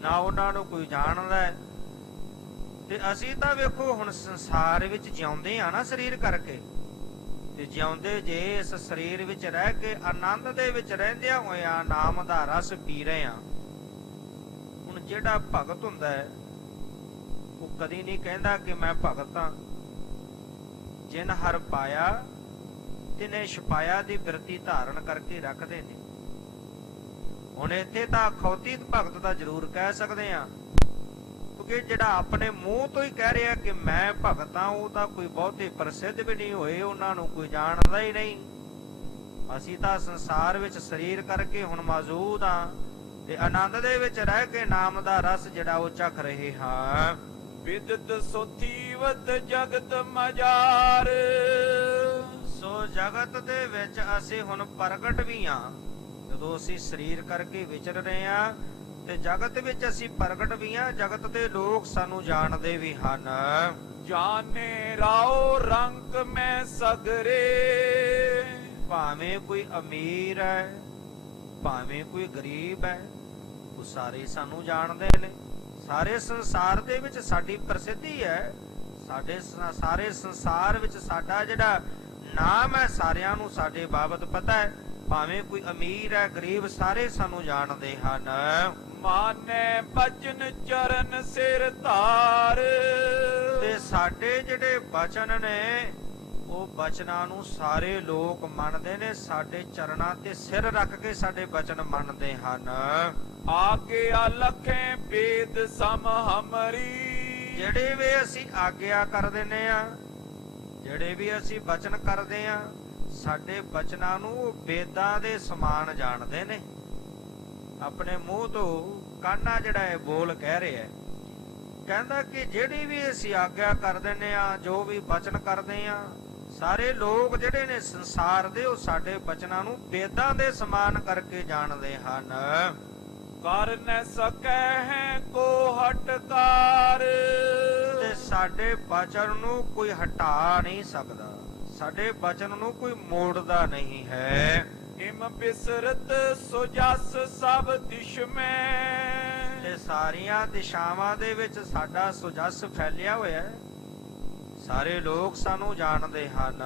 ਨਾ ਉਹਨਾਂ ਨੂੰ ਕੋਈ ਜਾਣਦਾ ਹੈ। ਤੇ ਅਸੀਂ ਤਾਂ ਵੇਖੋ ਹੁਣ ਸੰਸਾਰ ਵਿੱਚ ਜਿਉਂਦੇ ਆ ਨਾ ਸਰੀਰ ਕਰਕੇ, ਤੇ ਜਿਉਂਦੇ ਜੇ ਇਸ ਸਰੀਰ ਵਿੱਚ ਰਹਿ ਕੇ ਆਨੰਦ ਦੇ ਵਿੱਚ ਰਹਿੰਦਿਆਂ ਹੋਇਆਂ ਨਾਮ ਦਾ ਰਸ ਪੀ ਰਹੇ ਆ। ਹੁਣ ਜਿਹੜਾ ਭਗਤ ਹੁੰਦਾ ਹੈ ਉਹ ਕਦੀ ਨਹੀਂ ਕਹਿੰਦਾ ਕਿ ਮੈਂ ਭਗਤ ਹਾਂ। ਜਿਨ ਹਰ ਪਾਇਆ ਤਿਨੇ ਛਪਾਇਆ ਦੀ ਬਿਰਤੀ ਧਾਰਨ ਕਰਕੇ ਰੱਖਦੇ ਨੇ। ਹੁਣ ਇੱਥੇ ਤਾਂ ਅਖੌਤੀ ਭਗਤ ਦਾ ਜ਼ਰੂਰ ਕਹਿ ਸਕਦੇ ਆ, ਕਿਉਂਕਿ ਜਿਹੜਾ ਆਪਣੇ ਮੂੰਹ ਤੋਂ ਹੀ ਕਹਿ ਰਿਹਾ ਕਿ ਮੈਂ ਭਗਤ ਹਾਂ, ਉਹ ਤਾਂ ਕੋਈ ਬਹੁਤੇ ਪ੍ਰਸਿੱਧ ਵੀ ਨਹੀਂ ਹੋਏ, ਉਹਨਾਂ ਨੂੰ ਕੋਈ ਜਾਣਦਾ ਹੀ ਨਹੀਂ। ਅਸੀਂ ਤਾਂ ਸੰਸਾਰ ਵਿੱਚ ਸਰੀਰ ਕਰਕੇ ਹੁਣ ਮੌਜੂਦ ਹਾਂ ਤੇ ਆਨੰਦ ਦੇ ਵਿੱਚ ਰਹਿ ਕੇ ਨਾਮ ਦਾ ਰਸ ਜਿਹੜਾ ਉਹ ਚੱਖ ਰਹੇ ਹਾਂ। ਵਿਦਤ ਸੁਥੀਵਤ ਜਗਤ ਮਜਾਰ। ਸੋ ਜਗਤ ਦੇ ਵਿੱਚ ਅਸੀਂ ਹੁਣ ਪ੍ਰਗਟ ਵੀ ਹਾਂ। ਜਦੋਂ ਅਸੀਂ ਸਰੀਰ ਕਰਕੇ ਵਿਚਰ ਰਹੇ ਹਾਂ ਤੇ ਜਗਤ ਵਿੱਚ ਅਸੀਂ ਪ੍ਰਗਟ ਵੀ ਹਾਂ, ਜਗਤ ਦੇ ਲੋਕ ਸਾਨੂੰ ਜਾਣਦੇ ਵੀ ਹਨ। ਜਾਣੇ ਰਾਓ ਰੰਗ ਮੈਂ ਸਗਰੇ। ਭਾਵੇਂ ਕੋਈ ਅਮੀਰ ਹੈ, ਭਾਵੇਂ ਕੋਈ ਗਰੀਬ ਹੈ, ਉਹ ਸਾਰੇ ਸਾਨੂੰ ਜਾਣਦੇ ਨੇ। ਸਾਰੇ ਸੰਸਾਰ ਦੇ ਵਿੱਚ ਸਾਡੀ ਪ੍ਰਸਿੱਧੀ ਹੈ, ਸਾਰੇ ਸੰਸਾਰ ਵਿੱਚ ਸਾਡਾ ਜਿਹੜਾ ਨਾਮ ਹੈ ਸਾਰਿਆਂ ਨੂੰ ਸਾਡੇ ਬਾਬਤ ਪਤਾ ਹੈ। ਭਾਵੇਂ ਕੋਈ ਅਮੀਰ ਹੈ, ਗਰੀਬ, ਸਾਰੇ ਸਾਨੂੰ ਜਾਣਦੇ ਹਨ। ਮਾਨੇ ਬਚਨ ਚਰਨ ਸਿਰ ਧਾਰ। ਤੇ ਸਾਡੇ ਜਿਹੜੇ ਬਚਨ ਨੇ ਉਹ ਬਚਨਾਂ ਨੂੰ ਸਾਰੇ ਲੋਕ ਮੰਨਦੇ ਨੇ, ਸਾਡੇ ਚਰਨਾਂ ਤੇ ਸਿਰ ਰੱਖ ਕੇ ਸਾਡੇ ਬਚਨ ਮੰਨਦੇ ਹਨ। ਆਗਿਆ ਲਖੇ ਵੇਦ ਸਮ ਹਮਰੀ। ਜਿਹੜੇ ਵੀ ਅਸੀਂ ਆਗਿਆ ਕਰ ਦਿੰਦੇ ਆ, ਜਿਹੜੇ ਵੀ ਅਸੀਂ ਬਚਨ ਕਰਦੇ ਆ, ਸਾਡੇ ਬਚਨਾਂ ਨੂੰ ਵੇਦਾਂ ਦੇ ਸਮਾਨ ਜਾਣਦੇ ਨੇ। ਆਪਣੇ ਮੂੰਹ ਤੋਂ ਕਾਨਾ ਜਿਹੜਾ ਇਹ ਬੋਲ ਕਹਿ ਰਿਹਾ ਹੈ, ਕਹਿੰਦਾ ਕਿ ਜਿਹੜੀ ਵੀ ਅਸੀਂ ਆਗਿਆ ਕਰ ਦਿੰਦੇ ਆ, ਜੋ ਵੀ ਬਚਨ ਕਰਦੇ ਆ, ਸਾਰੇ ਲੋਕ ਜਿਹੜੇ ਨੇ ਸੰਸਾਰ ਦੇ ਉਹ ਸਾਡੇ ਬਚਨਾਂ ਨੂੰ ਵੇਦਾਂ ਦੇ ਸਮਾਨ ਕਰਕੇ ਜਾਣਦੇ ਹਨ। ਕਰ ਨ ਸਕੈ ਹੈ ਕੋ ਹਟਕਾਰ, ਤੇ ਸਾਡੇ ਬਚਨ ਨੂੰ ਕੋਈ ਹਟਾ ਨਹੀਂ ਸਕਦਾ, ਸਾਡੇ ਬਚਨ ਨੂੰ ਕੋਈ ਮੋੜਦਾ ਨਹੀਂ ਹੈ। ਇਮ ਬਿਸਰਤ ਸੋ ਜਸ ਸਭ ਦਿਸ਼ ਮੈਂ, ਤੇ ਸਾਰੀਆਂ ਦਿਸ਼ਾਵਾਂ ਦੇ ਵਿੱਚ ਸਾਡਾ ਸੁਜਸ ਫੈਲਿਆ ਹੋਇਆ ਹੈ, ਸਾਰੇ ਲੋਕ ਸਾਨੂੰ ਜਾਣਦੇ ਹਨ।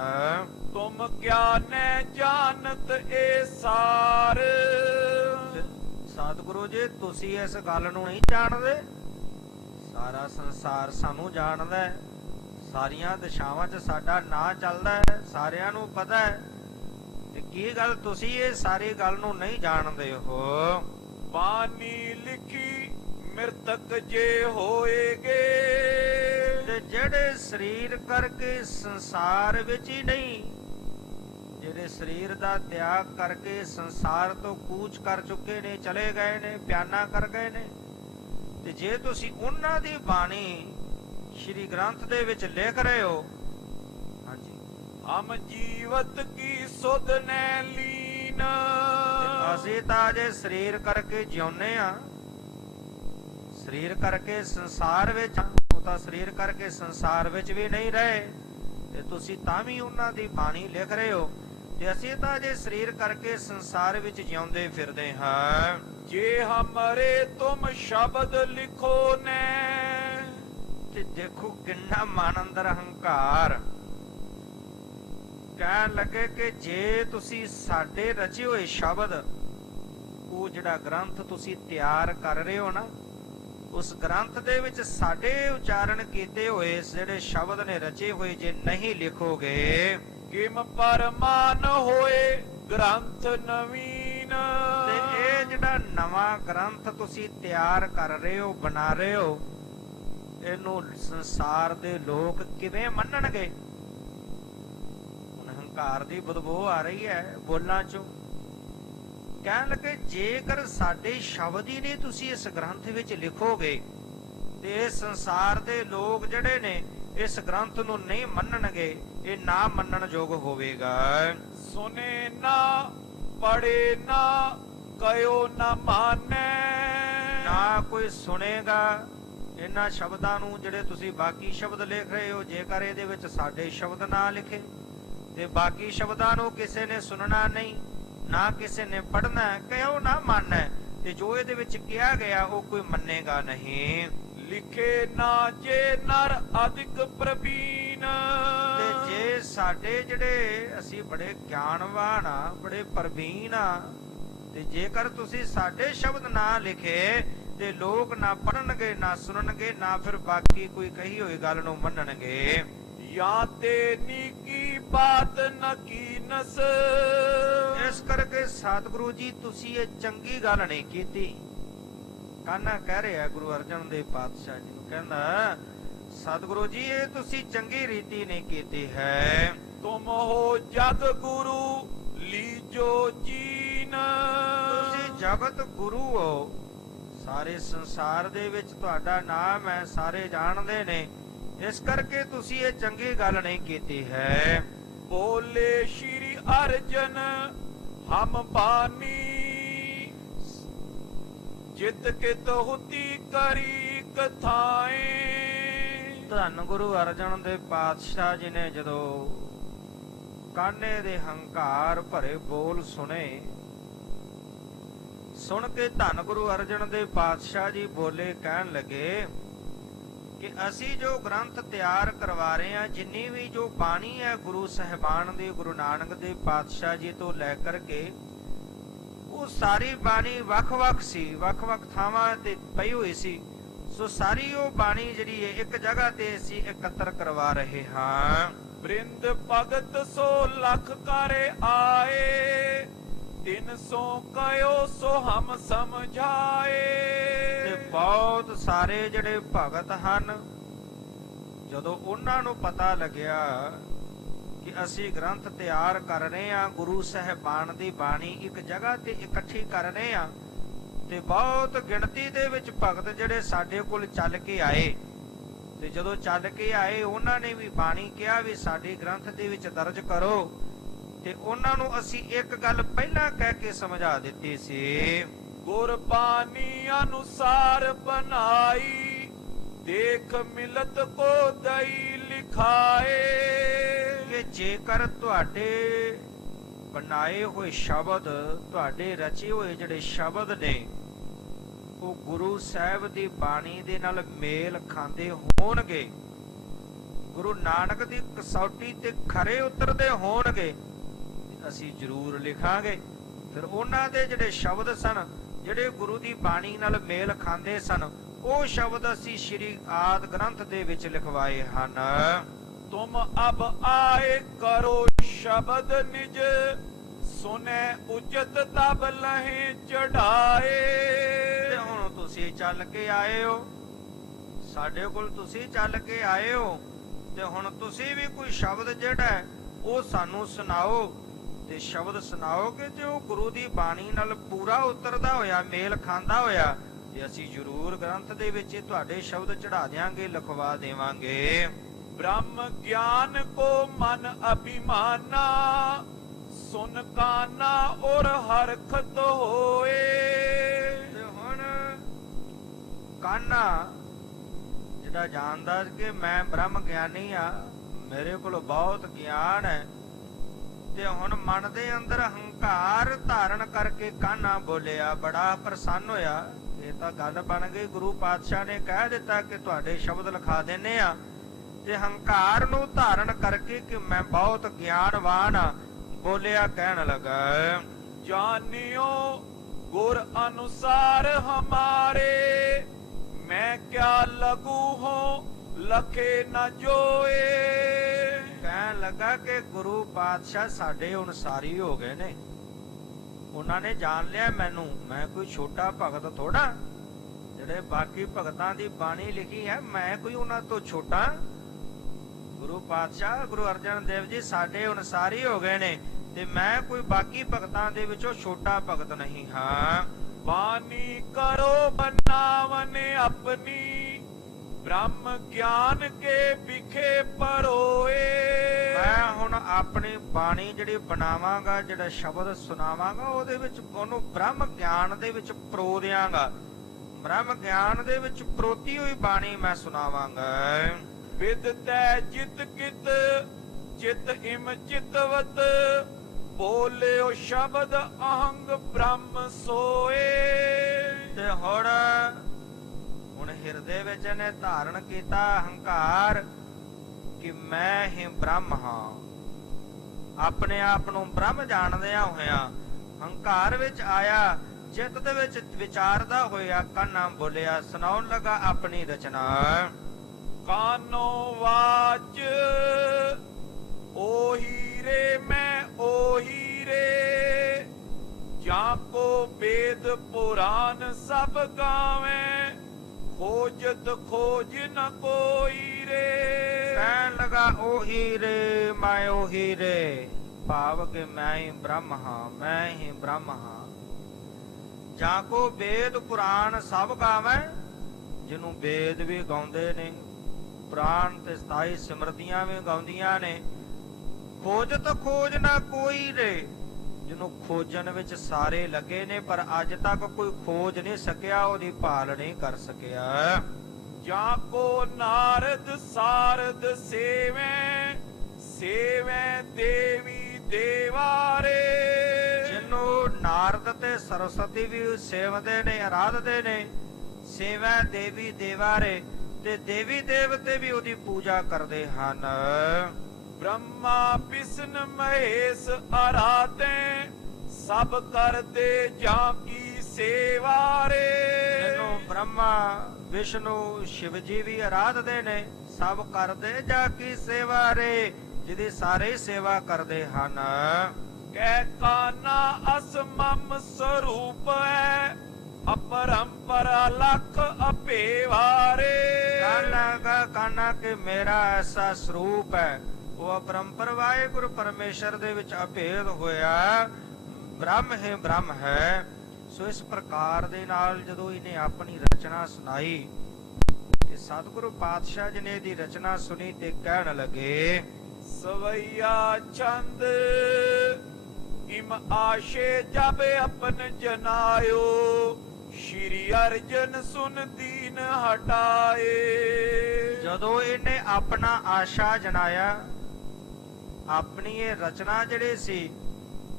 ਤੁਮ ਗਿਆਨੈ ਜਾਣਤ ਏ ਸਾਰ, ਸਤਿਗੁਰੂ ਜੀ ਤੁਸੀਂ ਇਸ ਗੱਲ ਨੂੰ ਨਹੀਂ ਜਾਣਦੇ, ਸਾਰਾ ਸੰਸਾਰ ਸਾਨੂੰ ਜਾਣਦਾ ਹੈ, ਸਾਰੀਆਂ ਦਿਸ਼ਾਵਾਂ 'ਚ ਸਾਡਾ ਨਾਂ ਚੱਲਦਾ ਹੈ, ਸਾਰਿਆਂ ਨੂੰ ਪਤਾ ਹੈ, ਤੇ ਕੀ ਗੱਲ ਤੁਸੀਂ ਇਹ ਸਾਰੀ ਗੱਲ ਨੂੰ ਨਹੀਂ ਜਾਣਦੇ ਹੋ? ਬਾਣੀ ਲਿਖੀ ਮਿਰਤਕ ਜੇ ਹੋਏਗੇ, ਤੇ ਜਿਹੜੇ ਸਰੀਰ ਕਰਕੇ ਸੰਸਾਰ ਵਿੱਚ ਹੀ ਨਹੀਂ, ਜਿਹੜੇ ਸਰੀਰ ਦਾ ਤਿਆਗ ਕਰਕੇ ਸੰਸਾਰ ਤੋਂ ਕੂਚ ਕਰ ਚੁੱਕੇ ਨੇ, ਚਲੇ ਗਏ ਨੇ, ਬਿਆਨਾ ਕਰ ਗਏ ਨੇ, ਤੇ ਜੇ ਤੁਸੀਂ ਉਹਨਾਂ ਦੀ ਬਾਣੀ ਸ਼੍ਰੀ ਗ੍ਰੰਥ ਦੇ ਵਿੱਚ ਲਿਖ ਰਹੇ ਹੋ, ਹਾਂਜੀ, ਹਮ ਜੀਵਤ ਕੀ ਸੁਧ ਨੈ ਲੀਨ, ਅਸੀਂ ਤਾਂ ਜੇ ਸਰੀਰ ਕਰਕੇ ਜਿਉਂਦੇ ਆ, ਸਰੀਰ ਕਰਕੇ ਸੰਸਾਰ ਵਿੱਚ, ਉਹ ਤਾਂ ਸਰੀਰ ਕਰਕੇ ਸੰਸਾਰ ਵਿੱਚ ਵੀ ਨਹੀਂ ਰਹੇ, ਤੇ ਤੁਸੀਂ ਤਾਂ ਵੀ ਉਹਨਾਂ ਦੀ ਬਾਣੀ ਲਿਖ ਰਹੇ ਹੋ, ਤੇ ਅਸੀਂ ਤਾਂ ਜੇ ਸਰੀਰ ਕਰਕੇ ਸੰਸਾਰ ਵਿੱਚ ਜਿਉਂਦੇ ਫਿਰਦੇ ਹਾਂ। ਜੇ ਹਮਰੇ ਤੁਮ ਸ਼ਬਦ ਲਿਖੋ ਨੇ, ਤੇ ਦੇਖੋ ਕਿੰਨਾ ਮਨ ਅੰਦਰ ਹੰਕਾਰ, ਕਹਿਣ ਲੱਗੇ ਕਿ ਜੇ ਤੁਸੀਂ ਸਾਡੇ ਰਚੇ ਹੋਏ ਸ਼ਬਦ, ਉਹ ਜਿਹੜਾ ਗ੍ਰੰਥ ਤੁਸੀਂ ਤਿਆਰ ਕਰ ਰਹੇ ਹੋ ਨਾ, ਉਸ ਗ੍ਰੰਥ ਦੇ ਵਿੱਚ ਸਾਡੇ ਉਚਾਰਨ ਕੀਤੇ ਹੋਏ ਜਿਹੜੇ ਸ਼ਬਦ ਨੇ ਰਚੇ ਹੋਏ ਜੇ ਨਹੀਂ ਲਿਖੋਗੇ, ਕਿਮ ਪਰਮਾਨ ਹੋਏ ਗ੍ਰੰਥ ਨਵੀਨ, ਤੇ ਇਹ ਜਿਹੜਾ ਨਵਾਂ ਗ੍ਰੰਥ ਤੁਸੀਂ ਤਿਆਰ ਕਰ ਰਹੇ ਹੋ, ਬਣਾ ਰਹੇ ਹੋ, ਇਹਨੂੰ ਸੰਸਾਰ ਦੇ ਲੋਕ ਕਿਵੇਂ ਮੰਨਣਗੇ? ਹੁਣ ਹੰਕਾਰ ਦੀ ਬਦਬੂ ਆ ਰਹੀ ਹੈ ਬੋਲਾਂ ਚੋਂ। ਕਹਿਣ ਲੱਗੇ ਜੇਕਰ ਸਾਡੇ ਸ਼ਬਦ ਹੀ ਨਹੀਂ ਤੁਸੀਂ ਇਸ ਗ੍ਰੰਥ ਵਿੱਚ ਲਿਖੋਗੇ, ਤੇ ਇਹ ਸੰਸਾਰ ਦੇ ਲੋਕ ਜਿਹੜੇ ਨੇ ਇਸ ਗ੍ਰੰਥ ਨੂੰ ਨਹੀਂ ਮੰਨਣਗੇ, ਇਹ ਨਾ ਮੰਨਣ ਯੋਗ ਹੋਵੇਗਾ। ਸੁਨੇ ਨਾ ਪੜੇ ਨਾ ਕਯੋ ਨਾ ਮਾਨੈ, ਨਾ ਕੋਈ ਸੁਣੇਗਾ ਇਹਨਾਂ ਸ਼ਬਦਾਂ ਨੂੰ ਜਿਹੜੇ ਤੁਸੀਂ ਬਾਕੀ ਸ਼ਬਦ ਲਿਖ ਰਹੇ ਹੋ, ਜੇਕਰ ਇਹਦੇ ਵਿੱਚ ਸਾਡੇ ਸ਼ਬਦ ਨਾ ਲਿਖੇ, ਤੇ ਬਾਕੀ ਸ਼ਬਦਾਂ ਨੂੰ ਕਿਸੇ ਨੇ ਸੁਣਨਾ ਨਹੀਂ, ਨਾ ਕਿਸੇ ਨੇ ਪੜ੍ਹਨਾ, ਕਿਉਂ ਨਾ ਮੰਨਣਾ, ਤੇ ਜੋ ਇਹਦੇ ਵਿੱਚ ਕਿਹਾ ਗਿਆ ਉਹ ਕੋਈ ਮੰਨੇਗਾ ਨਹੀਂ। ਲਿਖੇ ਨਾ ਜੇ ਨਰ ਅਧਿਕ ਪ੍ਰਵੀਨ, ਤੇ ਜੇ ਸਾਡੇ ਜਿਹੜੇ ਅਸੀਂ ਬੜੇ ਗਿਆਨਵਾਨ ਆ, ਬੜੇ ਪ੍ਰਵੀਨ ਆ, ਤੇ ਜੇਕਰ ਤੁਸੀਂ ਸਾਡੇ ਸ਼ਬਦ ਨਾ ਲਿਖੇ, ਤੇ ਲੋਕ ਨਾ ਪੜਨਗੇ, ਨਾ ਸੁਣਨਗੇ, ਨਾ ਫਿਰ ਬਾਕੀ ਕੋਈ ਕਹੀ ਹੋਈ ਗੱਲ ਨੂੰ ਮੰਨਣਗੇ। ਜਾਂ ਤੇ ਨੀਕੀ ਬਾਤ ਨ ਕੀਨਸ, ਇਸ ਕਰਕੇ ਸਤਿਗੁਰੂ ਜੀ ਤੁਸੀਂ ਇਹ ਚੰਗੀ ਗੱਲ ਨਹੀਂ ਕੀਤੀ। ਕਾਨਾ ਕਹਿ ਰਿਹਾ ਗੁਰੂ ਅਰਜਨ ਦੇਵ ਪਾਤਸ਼ਾਹ ਜੀ ਨੂੰ, ਕਹਿੰਦਾ ਸਤਿਗੁਰੂ ਜੀ ਇਹ ਤੁਸੀਂ ਚੰਗੀ ਰੀਤੀ ਨਹੀਂ ਕੀਤੀ ਹੈ। ਤੁਮ ਹੋ ਜਗ ਗੁਰੂ ਲੀਜੋ ਜੀਨ, ਤੁਸੀਂ ਜਗਤ ਗੁਰੂ ਹੋ, ਸਾਰੇ ਸੰਸਾਰ ਦੇ ਵਿੱਚ ਤੁਹਾਡਾ ਨਾਮ ਹੈ, ਸਾਰੇ ਜਾਣਦੇ ਨੇ, ਇਸ ਕਰਕੇ ਤੁਸੀਂ ਇਹ ਚੰਗੀ ਗੱਲ ਨਹੀਂ ਕੀਤੀ ਹੈ। ਬੋਲੇ ਸ਼੍ਰੀ ਅਰਜਨ ਹਮ ਬਾਨੀ, ਜਿਤ ਕਿਤ ਹੁਤੀ ਕਰੀ ਕਥਾਏ। ਧੰਨ ਗੁਰੂ ਅਰਜਨ ਦੇਵ ਪਾਤਸ਼ਾਹ ਜੀ ਨੇ ਜਦੋਂ ਕਾਨੇ ਦੇ ਹੰਕਾਰ ਭਰੇ ਬੋਲ ਸੁਣੇ, ਸੁਣ ਕੇ ਧੰਨ ਗੁਰੂ ਅਰਜਨ ਦੇਵ ਪਾਤਸ਼ਾਹ ਜੀ ਬੋਲੇ, ਕਹਿਣ ਲੱਗੇ ਕਿ ਅਸੀਂ ਜੋ ਗ੍ਰੰਥ ਤਿਆਰ ਕਰਵਾ ਰਹੇ ਹਾਂ, ਜਿੰਨੀ ਵੀ ਜੋ ਬਾਣੀ ਹੈ ਗੁਰੂ ਸਾਹਿਬਾਨ ਦੀ, ਗੁਰੂ ਨਾਨਕ ਦੇਵ ਪਾਤਸ਼ਾਹ ਜੀ ਤੋਂ ਲੈ ਕਰਕੇ, ਉਹ ਸਾਰੀ ਬਾਣੀ ਵੱਖ-ਵੱਖ ਸੀ, ਵੱਖ-ਵੱਖ ਥਾਵਾਂ ਤੇ ਪਈ ਹੋਈ ਸੀ, ਸੋ ਸਾਰੀ ਉਹ ਬਾਣੀ ਜਿਹੜੀ ਹੈ ਇੱਕ ਜਗ੍ਹਾ ਤੇ ਅਸੀਂ ਇਕੱਤਰ ਕਰਵਾ ਰਹੇ ਹਾਂ। ਬ੍ਰਿੰਦ ਭਗਤ 100 ਲੱਖ ਕਰੇ ਆਏ, 300 ਕਯੋ ਸੋ ਹਮ ਸਮਝਾਏ। ਤੇ ਬਹੁਤ ਸਾਰੇ ਜਿਹੜੇ ਭਗਤ ਹਨ, ਜਦੋਂ ਉਹਨਾਂ ਨੂੰ ਪਤਾ ਲੱਗਿਆ ਕਿ ਅਸੀਂ ਗ੍ਰੰਥ ਤਿਆਰ ਕਰ ਰਹੇ ਹਾਂ, ਗੁਰੂ ਸਾਹਿਬਾਨ ਦੀ ਬਾਣੀ ਇੱਕ ਜਗ੍ਹਾ ਤੇ ਇਕੱਠੀ ਕਰ ਰਹੇ ਹਾਂ, ਤੇ ਬਹੁਤ ਗਿਣਤੀ ਦੇ ਵਿੱਚ ਭਗਤ ਜਿਹੜੇ ਸਾਡੇ ਕੋਲ ਚੱਲ ਕੇ ਆਏ, ਤੇ ਜਦੋਂ ਚੱਲ ਕੇ ਆਏ ਉਹਨਾਂ ਨੇ ਵੀ ਬਾਣੀ ਕਿਹਾ ਵੀ ਸਾਡੇ ਗ੍ਰੰਥ ਦੇ ਵਿੱਚ ਦਰਜ ਕਰੋ, ਤੇ ਉਹਨਾਂ ਨੂੰ ਅਸੀਂ ਇੱਕ ਗੱਲ ਪਹਿਲਾਂ ਕਹਿ ਕੇ ਸਮਝਾ ਦਿੱਤੀ ਸੀ, ਗੁਰਬਾਣੀ ਅਨੁਸਾਰ ਬਣਾਈ, ਦੇਖ ਮਿਲਤ ਕੋ ਦਈ ਲਿਖਾਏ। ਕਿ ਜੇਕਰ ਤੁਹਾਡੇ ਬਣਾਏ ਹੋਏ ਸ਼ਬਦ, ਤੁਹਾਡੇ ਰਚੇ ਹੋਏ ਜਿਹੜੇ ਸ਼ਬਦ ਨੇ, ਉਹ ਗੁਰੂ ਸਾਹਿਬ ਦੀ ਬਾਣੀ ਦੇ ਨਾਲ ਮੇਲ ਖਾਂਦੇ ਹੋਣਗੇ, ਗੁਰੂ ਨਾਨਕ ਦੀ ਕਸੌਟੀ ਤੇ ਖਰੇ ਉਤਰਦੇ ਹੋਣਗੇ, ਅਸੀਂ ਜ਼ਰੂਰ ਲਿਖਾਂਗੇ। ਫਿਰ ਉਹਨਾਂ ਦੇ ਜਿਹੜੇ ਸ਼ਬਦ ਸਨ, ਜਿਹੜੇ ਗੁਰੂ ਦੀ ਬਾਣੀ ਨਾਲ ਮੇਲ ਖਾਂਦੇ ਸਨ, ਉਹ ਸ਼ਬਦ ਅਸੀਂ ਸ਼੍ਰੀ ਆਦਿ ਗ੍ਰੰਥ ਦੇ ਵਿੱਚ ਲਿਖਵਾਏ ਹਨ। ਤੁਮ ਅਬ ਆਏ ਕਰੋ ਸ਼ਬਦ ਨਿਜ, ਸੁਨੇ ਉਚਿਤ ਤਬ ਲਹੇ ਚੜਾਏ। ਤੇ ਹੁਣ ਤੁਸੀਂ ਚੱਲ ਕੇ ਆਏ ਹੋ, ਸਾਡੇ ਕੋਲ ਤੁਸੀਂ ਚੱਲ ਕੇ ਆਏ ਹੋ, ਤੇ ਹੁਣ ਤੁਸੀਂ ਵੀ ਕੋਈ ਸ਼ਬਦ ਜਿਹੜਾ ਉਹ ਸਾਨੂੰ ਸੁਣਾਓ। ਤੇ ਸ਼ਬਦ ਸੁਣਾਓਗੇ ਤੇ ਉਹ ਗੁਰੂ ਦੀ ਬਾਣੀ ਨਾਲ ਪੂਰਾ ਉਤਰਦਾ ਹੋਇਆ, ਮੇਲ ਖਾਂਦਾ ਹੋਇਆ, ਤੇ ਅਸੀਂ ਜ਼ਰੂਰ ਗ੍ਰੰਥ ਦੇ ਵਿੱਚ ਤੁਹਾਡੇ ਸ਼ਬਦ ਚੜਾ ਦਿਆਂਗੇ, ਲਿਖਵਾ ਦੇਵਾਂਗੇ। ਬ੍ਰਹਮ ਗਿਆਨ ਕੋ ਮਨ ਅਭਿਮਾਨਾ, ਸੁਨ ਕਾਨਾ ਔਰ ਹਰਖਤ ਹੋਏ। ਤੇ ਹੁਣ ਕਾਨਾ ਜਿਹੜਾ ਜਾਣਦਾ ਕਿ ਮੈਂ ਬ੍ਰਹਮ ਗਿਆਨੀ ਆ, ਮੇਰੇ ਕੋਲ ਬਹੁਤ ਗਿਆਨ ਹੈ, ਤੇ ਹੁਣ ਮਨ ਦੇ ਅੰਦਰ ਹੰਕਾਰ ਧਾਰਨ ਕਰਕੇ ਕਾਨਾ ਬੋਲਿਆ, ਬੜਾ ਪ੍ਰਸੰਨ ਹੋਇਆ। ਇਹ ਤਾਂ ਗੱਲ ਬਣ ਗਈ, ਗੁਰੂ ਪਾਤਸ਼ਾਹ ਨੇ ਕਹਿ ਦਿੱਤਾ ਕਿ ਤੁਹਾਡੇ ਸ਼ਬਦ ਲਿਖਾ ਦਿੰਨੇ ਆ, ਤੇ ਹੰਕਾਰ ਨੂੰ ਧਾਰਨ ਕਰਕੇ ਕਿ ਮੈਂ ਬਹੁਤ ਗਿਆਨਵਾਨ ਆ, ਬੋਲਿਆ, ਕਹਿਣ ਲੱਗਾ, ਜਾਨਿਓ ਗੁਰ ਅਨੁਸਾਰ ਹਮਾਰੇ, ਮੈਂ ਕਿਆ ਲਗੂ ਹੋ ਲਖੇ ਨ ਜੋਏ। ਕਹਿਣ ਲੱਗਾ ਕਿ ਗੁਰੂ ਪਾਤਸ਼ਾਹ ਸਾਡੇ ਅਨੁਸਾਰੀ ਹੋ ਗਏ ਨੇ, ਉਹਨਾਂ ਨੇ ਜਾਣ ਲਿਆ ਮੈਨੂੰ, ਮੈਂ ਕੋਈ ਛੋਟਾ ਭਗਤ ਥੋੜਾ, ਜਿਹੜੇ ਬਾਕੀ ਭਗਤਾਂ ਦੀ ਬਾਣੀ ਲਿਖੀ ਹੈ, ਮੈਂ ਕੋਈ ਉਹਨਾਂ ਤੋਂ ਛੋਟਾ। ਗੁਰੂ ਪਾਤਸ਼ਾਹ ਗੁਰੂ ਅਰਜਨ ਦੇਵ ਜੀ ਸਾਡੇ ਅਨੁਸਾਰੀ ਹੋ ਗਏ ਨੇ, ਤੇ ਮੈਂ ਕੋਈ ਬਾਕੀ ਭਗਤਾਂ ਦੇ ਵਿੱਚੋਂ ਛੋਟਾ ਭਗਤ ਨਹੀਂ ਹਾਂ। ਬਾਣੀ ਕਰੋ ਬਨਾਵਨ ਆਪਣੀ, ਬ੍ਰਹਮ ਗਿਆਨ ਕੇ ਵਿਖੇ ਪਰੋਏ। ਮੈਂ ਹੁਣ ਆਪਣੀ ਬਾਣੀ ਜਿਹੜੀ ਬਣਾਵਾਂਗਾ, ਜਿਹੜਾ ਸ਼ਬਦ ਸੁਣਾਵਾਂਗਾ, ਉਹਦੇ ਵਿੱਚ ਉਹਨੂੰ ਬ੍ਰਹਮ ਗਿਆਨ ਦੇ ਵਿੱਚ ਪਰੋ ਦਿਆਂਗਾ, ਬ੍ਰਹਮ ਗਿਆਨ ਦੇ ਵਿੱਚ ਪਰੋਤੀ ਹੋਈ ਬਾਣੀ ਮੈਂ ਸੁਣਾਵਾਂਗਾ। ਵਿਦ ਤੈ ਜਿਤ ਕਿਤ ਚਿਤ ਇਮ ਚਿਤਵਤ, ਬੋਲਿਓ ਸ਼ਬਦ ਅਹੰਗ ਬ੍ਰਹਮ ਸੋਏ। ਤੇ ਹੁਣ ਹਿਰਦੇ ਵਿੱਚ ਇਹਨੇ ਧਾਰਨ ਕੀਤਾ ਹੰਕਾਰ ਕਿ ਮੈਂ ਹੀ ਬ੍ਰਹਮ ਹਾਂ, ਆਪਣੇ ਆਪ ਨੂੰ ਬ੍ਰਹਮ ਜਾਣਦਿਆਂ ਹੋਇਆ ਹੰਕਾਰ ਵਿੱਚ ਆਇਆ, ਚਿੱਤ ਦੇ ਵਿੱਚ ਵਿਚਾਰਦਾ ਹੋਇਆ ਕਾਨਾ ਬੋਲਿਆ, ਸੁਣਾਉਣ ਲੱਗਾ ਆਪਣੀ ਰਚਨਾ। ਕਾਨੋ ਵਾਚ ਉਹੀ ਰੇ ਮੈਂ ਉਹੀ ਰੇ, ਜਾਂ ਕੋ ਵੇਦ ਪੁਰਾਨ ਸਭ ਗਾਵੇਂ, ਖੋਜਤ ਖੋਜ ਨ ਕੋਈ ਰੇ। ਕਹਿਣ ਲਗਾ ਉਹੀ ਰੇ ਮੈਂ ਉਹੀ ਰੇ, ਭਾਵ ਕਿ ਮੈਂ ਹੀ ਬ੍ਰਹਮ ਹਾਂ, ਮੈਂ ਹੀ ਬ੍ਰਹਮ ਹਾਂ। ਜਾਂ ਕੋ ਵੇਦ ਪੁਰਾਨ ਸਭ ਗਾਵੇਂ, ਜਿਹਨੂੰ ਵੇਦ ਵੀ ਗਾਉਂਦੇ ਨੇ, ਪੁਰਾਣ ਤੇ 27 ਸਿਮਰਤੀਆਂ ਵੀ ਗਾਉਂਦੀਆਂ ਨੇ। ਖੋਜਤ ਖੋਜ ਨਾ ਕੋਈ ਰੇ, ਜਿਹਨੂੰ ਖੋਜਣ ਵਿੱਚ ਸਾਰੇ ਲੱਗੇ ਨੇ, ਪਰ ਅੱਜ ਤੱਕ ਕੋਈ ਖੋਜ ਨਹੀਂ ਸਕਿਆ, ਉਹਦੀ ਭਾਲ ਨਹੀਂ ਕਰ ਸਕਿਆ। ਜਾਂ ਕੋ ਨਾਰਦ ਸਾਰਦ ਸੇਵੇਂ, ਸੇਵੇਂ ਦੇਵੀ ਦੇਵਾਰੇ। ਜਿਹਨੂੰ ਨਾਰਦ ਤੇ ਸਰਸਵਤੀ ਵੀ ਸੇਵਦੇ ਨੇ, ਆਰਾਧਦੇ ਨੇ, ਸੇਵਾ ਦੇਵੀ ਦੇਵਾਰੇ, ਤੇ ਦੇਵੀ ਦੇਵਤੇ ਵੀ ਉਹਦੀ ਪੂਜਾ ਕਰਦੇ ਹਨ। ਬ੍ਰਹਮਾ ਵਿਸ਼ਨ ਮਹੇਸ਼ ਆਰਾਧੇ, ਸਭ ਕਰਦੇ ਜਾਂ ਕੀ ਸੇਵਾ ਰੇ। ਜਿਹਨੂੰ ਬ੍ਰਹਮਾ ਵਿਸ਼ਨੂੰ ਸ਼ਿਵ ਜੀ ਵੀ ਆਰਾਧਦੇ ਨੇ, ਸਭ ਕਰਦੇ ਜਾਂ ਕੀ ਸੇਵਾ ਰੇ, ਜਿਹਦੀ ਸਾਰੇ ਸੇਵਾ ਕਰਦੇ ਹਨ। ਕਹਿ ਕਾਨਾ ਅਸਮਮ ਸਰੂਪ ਹੈ, ਅਪਰੰਪਰ ਲਖ ਅਪੇਵਾਰੇ। ਕਾਨਾ ਕਾਨਾ ਕਿ ਮੇਰਾ ਐਸਾ ਸਰੂਪ ਹੈ, ਉਹ ਅਪਰੰਪਰ ਵਾਹਿਗੁਰੂ ਪਰਮੇਸ਼ਰ ਦੇ ਵਿੱਚ ਅਭੇਦ ਹੋਇਆ, ਬ੍ਰਹਮ ਹੀ ਬ੍ਰਹਮ ਹੈ। ਸੋ ਇਸ ਪ੍ਰਕਾਰ ਦੇ ਨਾਲ ਜਦੋਂ ਇਹਨੇ ਆਪਣੀ ਰਚਨਾ ਸੁਣਾਈ, ਤੇ ਤੇ ਸਤਿਗੁਰੂ ਪਾਤਸ਼ਾਹ ਜੀ ਨੇ ਦੀ ਰਚਨਾ ਸੁਣੀ ਤੇ ਕਹਿਣ ਲੱਗੇ, ਸਵਈਆ ਚੰਦ ਇਮ ਆਸ਼ੇ ਜਬ ਆਪਨ ਜਨਾਇਓ, ਸ਼੍ਰੀ ਅਰਜਨ ਸੁਨ ਦੀਨ ਹਟਾਏ। ਜਦੋਂ ਇਹਨੇ ਆਪਣਾ ਆਸ਼ਾ ਜਨਾਇਆ, ਆਪਣੀ ਇਹ ਰਚਨਾ ਜਿਹੜੀ ਸੀ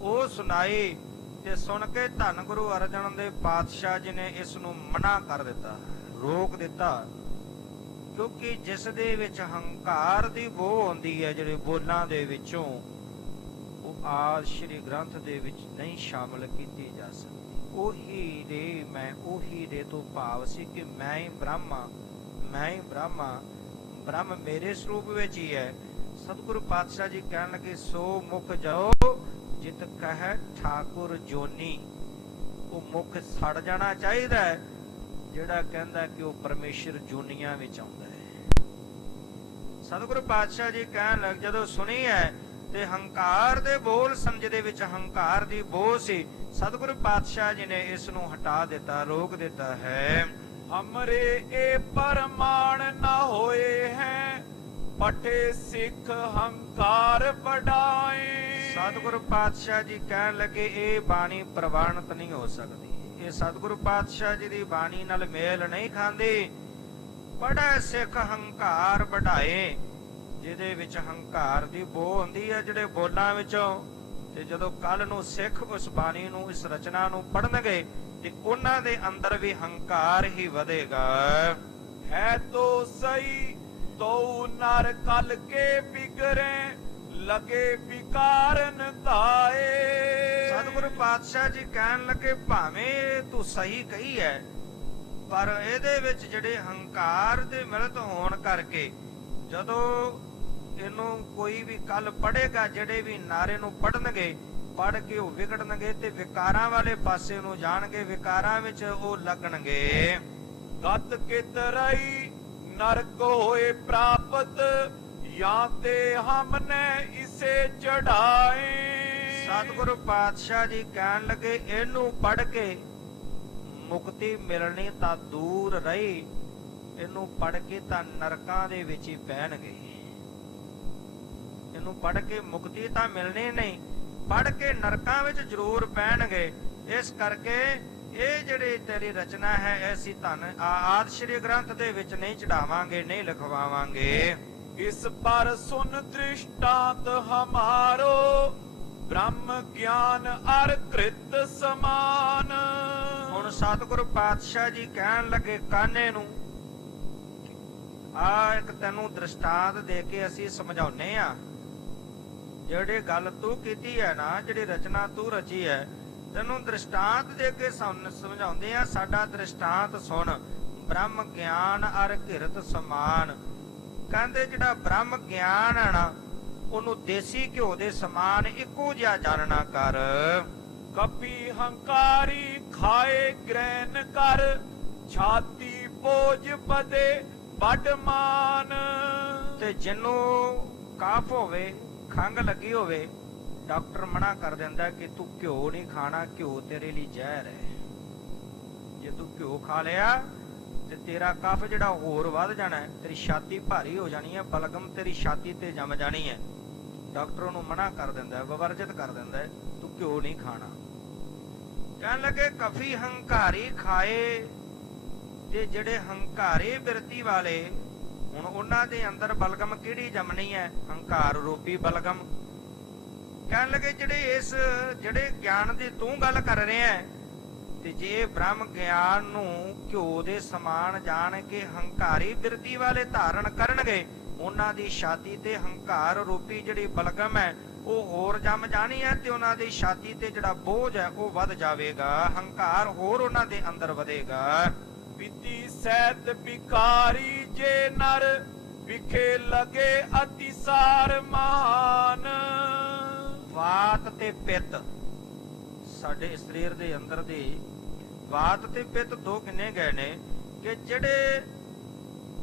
ਉਹ ਸੁਣਾਈ, ਤੇ ਸੁਣ ਕੇ ਧੰਨ ਗੁਰੂ ਅਰਜਨ ਦੇਵ ਪਾਤਸ਼ਾਹ ਜੀ ਨੇ ਇਸ ਨੂੰ ਮਨਾ ਕਰ ਦਿੱਤਾ, ਰੋਕ ਦਿੱਤਾ। ਕਿਉਂਕਿ ਜਿਸ ਦੇ ਵਿੱਚ ਹੰਕਾਰ ਦੀ ਬੋਹ ਆਉਂਦੀ ਹੈ, ਜਿਹੜੇ ਬੋਲਾਂ ਦੇ ਵਿੱਚੋਂ, ਉਹ ਆਦਿ ਸ੍ਰੀ ਗ੍ਰੰਥ ਦੇ ਵਿੱਚ ਨਹੀਂ ਸ਼ਾਮਲ ਕੀਤੀ ਜਾ ਸਕਦੀ। ਉਹੀ ਦੇ ਤੋਂ ਭਾਵ ਸੀ ਕਿ ਮੈਂ ਹੀ ਬ੍ਰਹਮਾ, ਮੈਂ ਹੀ ਬ੍ਰਹਮਾ, ਬ੍ਰਹਮ ਮੇਰੇ ਸਰੂਪ ਵਿੱਚ ਹੀ ਹੈ। ਸਤਿਗੁਰੂ ਪਾਤਸ਼ਾਹ ਜੀ ਕਹਿਣ ਲੱਗੇ, ਸੋ ਮੁਖ ਜਾਓ ਜਿਤ ਕਹੈ ਠਾਕੁਰ ਜੋਨੀ। ਉਹ ਮੁਖ ਸੜ ਜਾਣਾ ਚਾਹੀਦਾ ਹੈ ਜਿਹੜਾ ਕਹਿੰਦਾ ਕਿ ਉਹ ਪਰਮੇਸ਼ਰ ਜੋਨੀਆਂ ਵਿੱਚ ਆਉਂਦਾ ਹੈ। ਸਤਿਗੁਰੂ ਪਾਤਸ਼ਾਹ ਜੀ ਕਹਿਣ ਲੱਗ, ਜਦੋਂ ਸੁਣੀ ਹੈ ਤੇ ਹੰਕਾਰ ਦੇ ਬੋਲ ਸਨ, ਜਿਹਦੇ ਵਿੱਚ ਹੰਕਾਰ ਦੀ ਬੋਲ ਸੀ, ਸਤਿਗੁਰੂ ਪਾਤਸ਼ਾਹ ਜੀ ਨੇ ਇਸ ਨੂੰ ਹਟਾ ਦਿੱਤਾ, ਰੋਕ ਦਿੱਤਾ ਹੈ। ਹਮਰੇ ਇਹ ਪਰਮਾਨ ਨਾ ਹੋਏ ਹੈ, ਪਟੇ ਸਿੱਖ ਹੰਕਾਰ ਬੜਾਏ। ਸਤਿਗੁਰੂ ਪਾਤਸ਼ਾਹ ਜੀ ਕਹਿਣ ਲੱਗੇ, ਇਹ ਬਾਣੀ ਪ੍ਰਵਾਨਿਤ ਨਹੀਂ ਹੋ ਸਕਦੀ, ਇਹ ਸਤਿਗੁਰੂ ਪਾਤਸ਼ਾਹ ਜੀ ਦੀ ਬਾਣੀ ਨਾਲ ਮੇਲ ਨਹੀਂ ਖਾਂਦੀ। ਬੜਾ ਸਿੱਖ ਹੰਕਾਰ ਵਢਾਏ, ਜਿਹਦੇ ਵਿੱਚ ਹੰਕਾਰ ਦੀ ਬੋਹ ਹੁੰਦੀ ਹੈ ਜਿਹੜੇ ਬੋਲਾਂ ਵਿੱਚੋਂ। ਤੇ ਜਦੋਂ ਕੱਲ ਨੂੰ ਸਿੱਖ ਉਸ ਬਾਣੀ ਨੂੰ, ਇਸ ਰਚਨਾ ਨੂੰ ਪੜ੍ਹਨਗੇ ਤੇ ਉਹਨਾਂ ਦੇ ਅੰਦਰ ਵੀ ਹੰਕਾਰ ਹੀ ਵਧੇਗਾ। ਹੈ ਤੋ ਸਹੀ ਤੋ ਨਰ ਕਲ ਕੇ ਬਿਗਰੇ, ਲਗੇ ਵਿਕਾਰਨ ਧਾਏ। ਸਤਿਗੁਰੂ ਪਾਤਸ਼ਾਹ ਜੀ ਕਹਿਣ ਲੱਗੇ, ਭਾਵੇਂ ਤੂੰ ਸਹੀ ਕਹੀ ਹੈ, ਪਰ ਇਹਦੇ ਵਿੱਚ ਜਿਹੜੇ ਹੰਕਾਰ ਦੇ ਮਿਲਤ ਹੋਣ ਕਰਕੇ, ਜਦੋਂ ਇਹਨੂੰ ਕੋਈ ਵੀ ਕੱਲ ਪੜ੍ਹੇਗਾ, ਜਿਹੜੇ ਵੀ ਨਾਰੇ ਨੂੰ ਪੜ੍ਹਨਗੇ, ਪੜ੍ਹ ਕੇ ਉਹ ਵਿਗੜਨਗੇ ਤੇ ਵਿਕਾਰਾਂ ਵਾਲੇ ਪਾਸੇ ਨੂੰ ਜਾਣਗੇ, ਵਿਕਾਰਾਂ ਵਿੱਚ ਉਹ ਲੱਗਣਗੇ। ਗਤ ਕਿਤਰਈ ਨਰਕ ਹੋਏ ਪ੍ਰਾਪਤ, ਜਾਂ ਤੇ ਹਮਨੇ ਇਸੇ ਚੜਾਏ। ਸਤਿਗੁਰੂ ਪਾਤਸ਼ਾਹ ਜੀ ਕਹਿਣ ਲੱਗੇ, ਇਹਨੂੰ ਪੜ੍ਹ ਕੇ ਮੁਕਤੀ ਮਿਲਣੀ ਤਾਂ ਦੂਰ ਰਹੀ, ਇਹਨੂੰ ਪੜ੍ਹ ਕੇ ਤਾਂ ਨਰਕਾਂ ਦੇ ਵਿੱਚ ਹੀ ਪੈਣਗੇ। ਇਹਨੂੰ ਪੜ੍ਹ ਕੇ ਮੁਕਤੀ ਤਾਂ ਮਿਲਣੀ ਨਹੀਂ, ਪੜ੍ਹ ਕੇ ਨਰਕਾਂ ਵਿੱਚ ਜ਼ਰੂਰ ਪੈਣਗੇ। ਇਸ ਕਰਕੇ ਇਹ ਜਿਹੜੀ ਤੇਰੀ ਰਚਨਾ ਹੈ, ਅਸੀਂ ਧੰਨ ਆਦਿ ਸ੍ਰੀ ਗ੍ਰੰਥ ਦੇ ਵਿੱਚ ਨਹੀਂ ਚੜਾਵਾਂਗੇ, ਨਹੀਂ ਲਿਖਵਾਵਾਂਗੇ। ਇਸ ਪਰ ਸੁਨ ਦ੍ਰਿਸ਼ਟਾਂਤ ਹਮਾਰੋ, ਬ੍ਰਹਮ ਗਿਆਨ ਅਰ ਕ੍ਰਿਤ ਸਮਾਨ। ਹੁਣ ਸਤਿਗੁਰੂ ਪਾਤਸ਼ਾਹ ਜੀ ਕਹਿਣ ਲੱਗੇ ਕਾਨੇ ਨੂੰ, ਆ ਇੱਕ ਤੈਨੂੰ ਦ੍ਰਿਸ਼ਟਾਂਤ ਦੇ ਕੇ ਅਸੀਂ ਸਮਝਾਉਨੇ ਆ, ਜਿਹੜੀ ਗੱਲ ਤੂੰ ਕੀਤੀ ਹੈ ਨਾ, ਜਿਹੜੀ ਰਚਨਾ ਤੂੰ ਰਚੀ ਹੈ, ਤੈਨੂੰ ਦ੍ਰਿਸ਼ਟਾਂਤ ਦੇ ਕੇ ਸਮਝਾਉਂਦੇ ਆ। ਸਾਡਾ ਦ੍ਰਿਸ਼ਟਾਂਤ ਸੁਣ, ਬ੍ਰਹਮ ਗਿਆਨ ਅਰ ਕਿਰਤ ਸਮਾਨ। ਕਹਿੰਦੇ ਜਿਹੜਾ ਬ੍ਰਹਮ ਗਿਆਨ ਹੈ ਨਾ, ਉਹਨੂੰ ਦੇਸੀ ਘਿਓ ਦੇ ਸਮਾਨ ਇੱਕੋ ਜਿਹਾ ਜਾਣਨਾ ਕਰ। ਕਪੀ ਹੰਕਾਰੀ ਖਾਏ ਗ੍ਰਹਿਣ ਕਰ, ਛਾਤੀ ਬੋਝ ਬਦੇ ਵੱਡ ਮਾਨ। ਤੇ ਜਿਹਨੂੰ ਕਾਫ ਹੋਵੇ, ਖੰਘ ਲੱਗੀ ਹੋਵੇ, ਡਾਕਟਰ ਮਨਾ ਕਰ ਦਿੰਦਾ ਕਿ ਤੂੰ ਘਿਓ ਨਹੀਂ ਖਾਣਾ, ਘਿਓ ਤੇਰੇ ਲਈ ਜ਼ਹਿਰ ਹੈ। ਜੇ ਤੂੰ ਘਿਓ ਖਾ ਲਿਆ ਤੇ ਤੇਰਾ ਕਫ ਜਿਹੜਾ ਹੋਰ ਵੱਧ ਜਾਣਾ ਹੈ, ਤੇਰੀ ਛਾਤੀ ਭਾਰੀ ਹੋ ਜਾਣੀ ਹੈ, ਬਲਗਮ ਤੇਰੀ ਛਾਤੀ ਤੇ ਜੰਮ ਜਾਣੀ ਹੈ। ਡਾਕਟਰ ਉਹਨੂੰ ਮਨਾ ਕਰ ਦਿੰਦਾ ਹੈ, ਵਰਜਿਤ ਕਰ ਦਿੰਦਾ ਹੈ, ਤੂੰ ਘਿਓ ਨਹੀਂ ਖਾਣਾ। ਕਹਿਣ ਲੱਗੇ ਕਫੀ ਹੰਕਾਰੀ ਖਾਏ, ਤੇ ਜਿਹੜੇ ਹੰਕਾਰੇ ਬਿਰਤੀ ਵਾਲੇ, ਹੁਣ ਉਹਨਾਂ ਦੇ ਅੰਦਰ ਬਲਗਮ ਕਿਹੜੀ ਜੰਮਣੀ ਹੈ? ਹੰਕਾਰ ਰੂਪੀ ਬਲਗਮ। ਕਹਿਣ ਲੱਗੇ ਜਿਹੜੇ ਗਿਆਨ ਦੀ ਤੂੰ ਗੱਲ ਕਰ ਰਿਹਾ ਹੈ, ਤੇ ਜੇ ਬ੍ਰਹਮ ਗਿਆਨ ਨੂੰ ਘਿਓ ਦੇ ਸਮਾਨ ਜਾਣ ਕੇ ਹੰਕਾਰੀ ਬਿਰਤੀ ਵਾਲੇ ਧਾਰਨ ਕਰਨਗੇ, ਉਹਨਾਂ ਦੀ ਛਾਤੀ ਤੇ ਹੰਕਾਰ ਰੂਪੀ ਜਿਹੜੀ ਬਲਗਮ ਹੈ ਉਹ ਹੋਰ ਜੰਮ ਜਾਣੀ ਹੈ, ਤੇ ਉਹਨਾਂ ਦੀ ਛਾਤੀ ਤੇ ਜਿਹੜਾ ਬੋਝ ਹੈ ਉਹ ਵੱਧ ਜਾਵੇਗਾ, ਹੰਕਾਰ ਹੋਰ ਉਹਨਾਂ ਦੇ ਅੰਦਰ ਵਧੇਗਾ। ਵਿਧੀ ਸਹਿਤ ਵਿਕਾਰੀ ਜੇ ਨਰ, ਵਿਖੇ ਲਗੇ ਅਤਿਸਾਰ ਮਹਾਨ। ਵਾਤ ਤੇ ਪਿੱਤ, ਸਾਡੇ ਸਰੀਰ ਦੇ ਅੰਦਰ ਦੇ ਵਾਤ ਤੇ ਪਿੱਤ ਦੋ ਕਿੰਨੇ ਗਏ ਨੇ, ਕਿ ਜਿਹੜੇ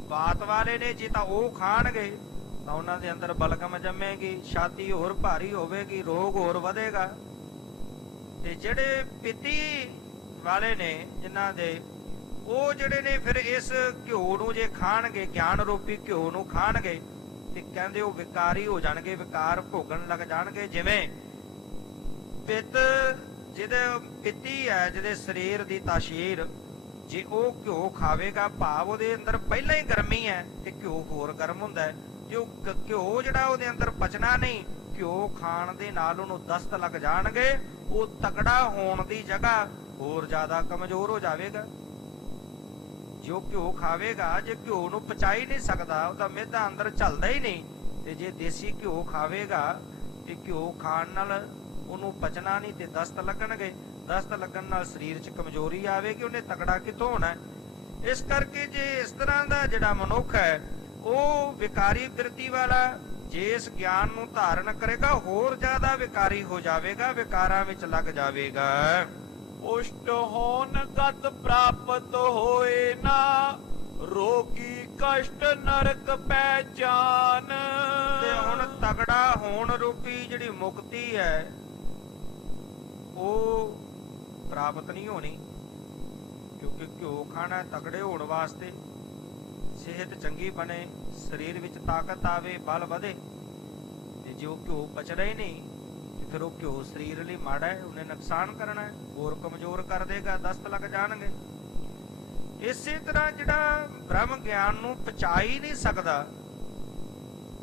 ਵਾਤ ਵਾਲੇ ਨੇ ਜੇ ਤਾਂ ਉਹ ਖਾਣਗੇ ਤਾਂ ਉਹਨਾਂ ਦੇ ਅੰਦਰ ਬਲਗਮ ਜੰਮੇਗੀ, ਛਾਤੀ ਹੋਰ ਭਾਰੀ ਹੋਵੇਗੀ, ਰੋਗ ਹੋਰ ਵਧੇਗਾ। ਤੇ ਜਿਹੜੇ ਪਿੱਤੀ ਵਾਲੇ ਨੇ, ਜਿਨ੍ਹਾਂ ਦੇ ਉਹ ਜਿਹੜੇ ਨੇ ਫਿਰ ਇਸ ਘਿਓ ਨੂੰ ਜੇ ਖਾਣਗੇ, ਗਿਆਨ ਰੂਪੀ ਘਿਓ ਨੂੰ ਖਾਣਗੇ, ਤੇ ਕਹਿੰਦੇ ਉਹ ਵਿਕਾਰੀ ਹੋ ਜਾਣਗੇ, ਵਿਕਾਰ ਭੋਗਣ ਲੱਗ ਜਾਣਗੇ। ਜਿਵੇਂ ਪਿੱਤ, ਜਿਹਦੇ ਪਿੱਤੀ ਹੈ, ਜਿਹਦੇ ਸਰੀਰ ਦੀ ਤਾਸ਼ੀਰ, ਜੇ ਉਹ ਘਿਓ ਖਾਵੇਗਾ, ਭਾਵ ਉਹਦੇ ਅੰਦਰ ਪਹਿਲਾਂ ਹੀ ਗਰਮੀ ਹੈ ਤੇ ਘਿਓ ਹੋਰ ਗਰਮ ਹੁੰਦਾ ਹੈ, ਤੇ ਉਹ ਘਿਓ ਜਿਹੜਾ ਉਹਦੇ ਅੰਦਰ ਪਚਣਾ ਨਹੀਂ, ਘਿਓ ਖਾਣ ਦੇ ਨਾਲ ਉਹਨੂੰ ਦਸਤ ਲੱਗ ਜਾਣਗੇ, ਉਹ ਤਕੜਾ ਹੋਣ ਦੀ ਜਗ੍ਹਾ ਹੋਰ ਜ਼ਿਆਦਾ ਕਮਜ਼ੋਰ ਹੋ ਜਾਵੇਗਾ। ਜੋ ਘਿਓ ਖਾਵੇਗਾ, ਜੇ ਘਿਓ ਨੂੰ ਪਚਾ ਹੀ ਨਹੀਂ ਸਕਦਾ, ਉਹਦਾ ਮਿਹਦਾ ਅੰਦਰ ਚੱਲਦਾ ਹੀ ਨਹੀਂ, ਤੇ ਜੇ ਦੇਸੀ ਘਿਓ ਖਾਵੇਗਾ ਤੇ ਘਿਓ ਖਾਣ ਨਾਲ ਉਹਨੂੰ ਪਚਣਾ ਨਹੀਂ ਤੇ ਦਸਤ ਲੱਗਣਗੇ, ਦਸਤ ਲੱਗਣ ਨਾਲ ਸਰੀਰ 'ਚ ਕਮਜ਼ੋਰੀ ਆਵੇਗੀ, ਉਹਨੇ ਤਕੜਾ ਕਿੱਥੋਂ ਹੋਣਾ। ਇਸ ਕਰਕੇ ਜੇ ਇਸ ਤਰ੍ਹਾਂ ਦਾ ਜਿਹੜਾ ਮਨੁੱਖ ਹੈ ਉਹ ਵਿਕਾਰੀ ਬਿਰਤੀ ਵਾਲਾ, ਜੇ ਇਸ ਗਿਆਨ ਨੂੰ ਧਾਰਨ ਕਰੇਗਾ, ਹੋਰ ਜ਼ਿਆਦਾ ਵਿਕਾਰੀ ਹੋ ਜਾਵੇਗਾ, ਵਿਕਾਰਾਂ ਵਿੱਚ ਲੱਗ ਜਾਵੇਗਾ। ਪੁਸ਼ਟ ਹੋਨ ਗਤ ਪ੍ਰਾਪਤ ਹੋਏ ਨਾ, ਰੋਗੀ ਕਸ਼ਟ ਨਰਕ ਪਹਿਚਾਨ। ਤੇ ਹੁਣ ਤਗੜਾ ਹੋਣ ਰੂਪੀ ਜਿਹੜੀ ਮੁਕਤੀ ਹੈ ਉਹ ਪ੍ਰਾਪਤ ਨਹੀਂ ਹੋਣੀ, ਕਿਉਂਕਿ ਘਿਓ ਖਾਣਾ ਤਗੜੇ ਹੋਣ ਵਾਸਤੇ, ਸਿਹਤ ਚੰਗੀ ਬਣੇ, ਸਰੀਰ ਵਿੱਚ ਤਾਕਤ ਆਵੇ, ਬਲ ਵਧੇ। ਤੇ ਜੇ ਉਹ ਘਿਓ ਪਚਦਾ ਹੀ ਨਹੀਂ, ਫਿਰ ਉਹ ਘਿਓ ਸਰੀਰ ਲਈ ਮਾੜਾ ਹੈ, ਉਹਨੇ ਨੁਕਸਾਨ ਕਰਨਾ ਹੈ, ਹੋਰ ਕਮਜ਼ੋਰ ਕਰ ਦੇਗਾ, ਦਸਤ ਲੱਗ ਜਾਣਗੇ। ਇਸੇ ਤਰ੍ਹਾਂ ਜਿਹੜਾ ਬ੍ਰਹਮ ਗਿਆਨ ਨੂੰ ਪਚਾ ਹੀ ਨਹੀਂ ਸਕਦਾ,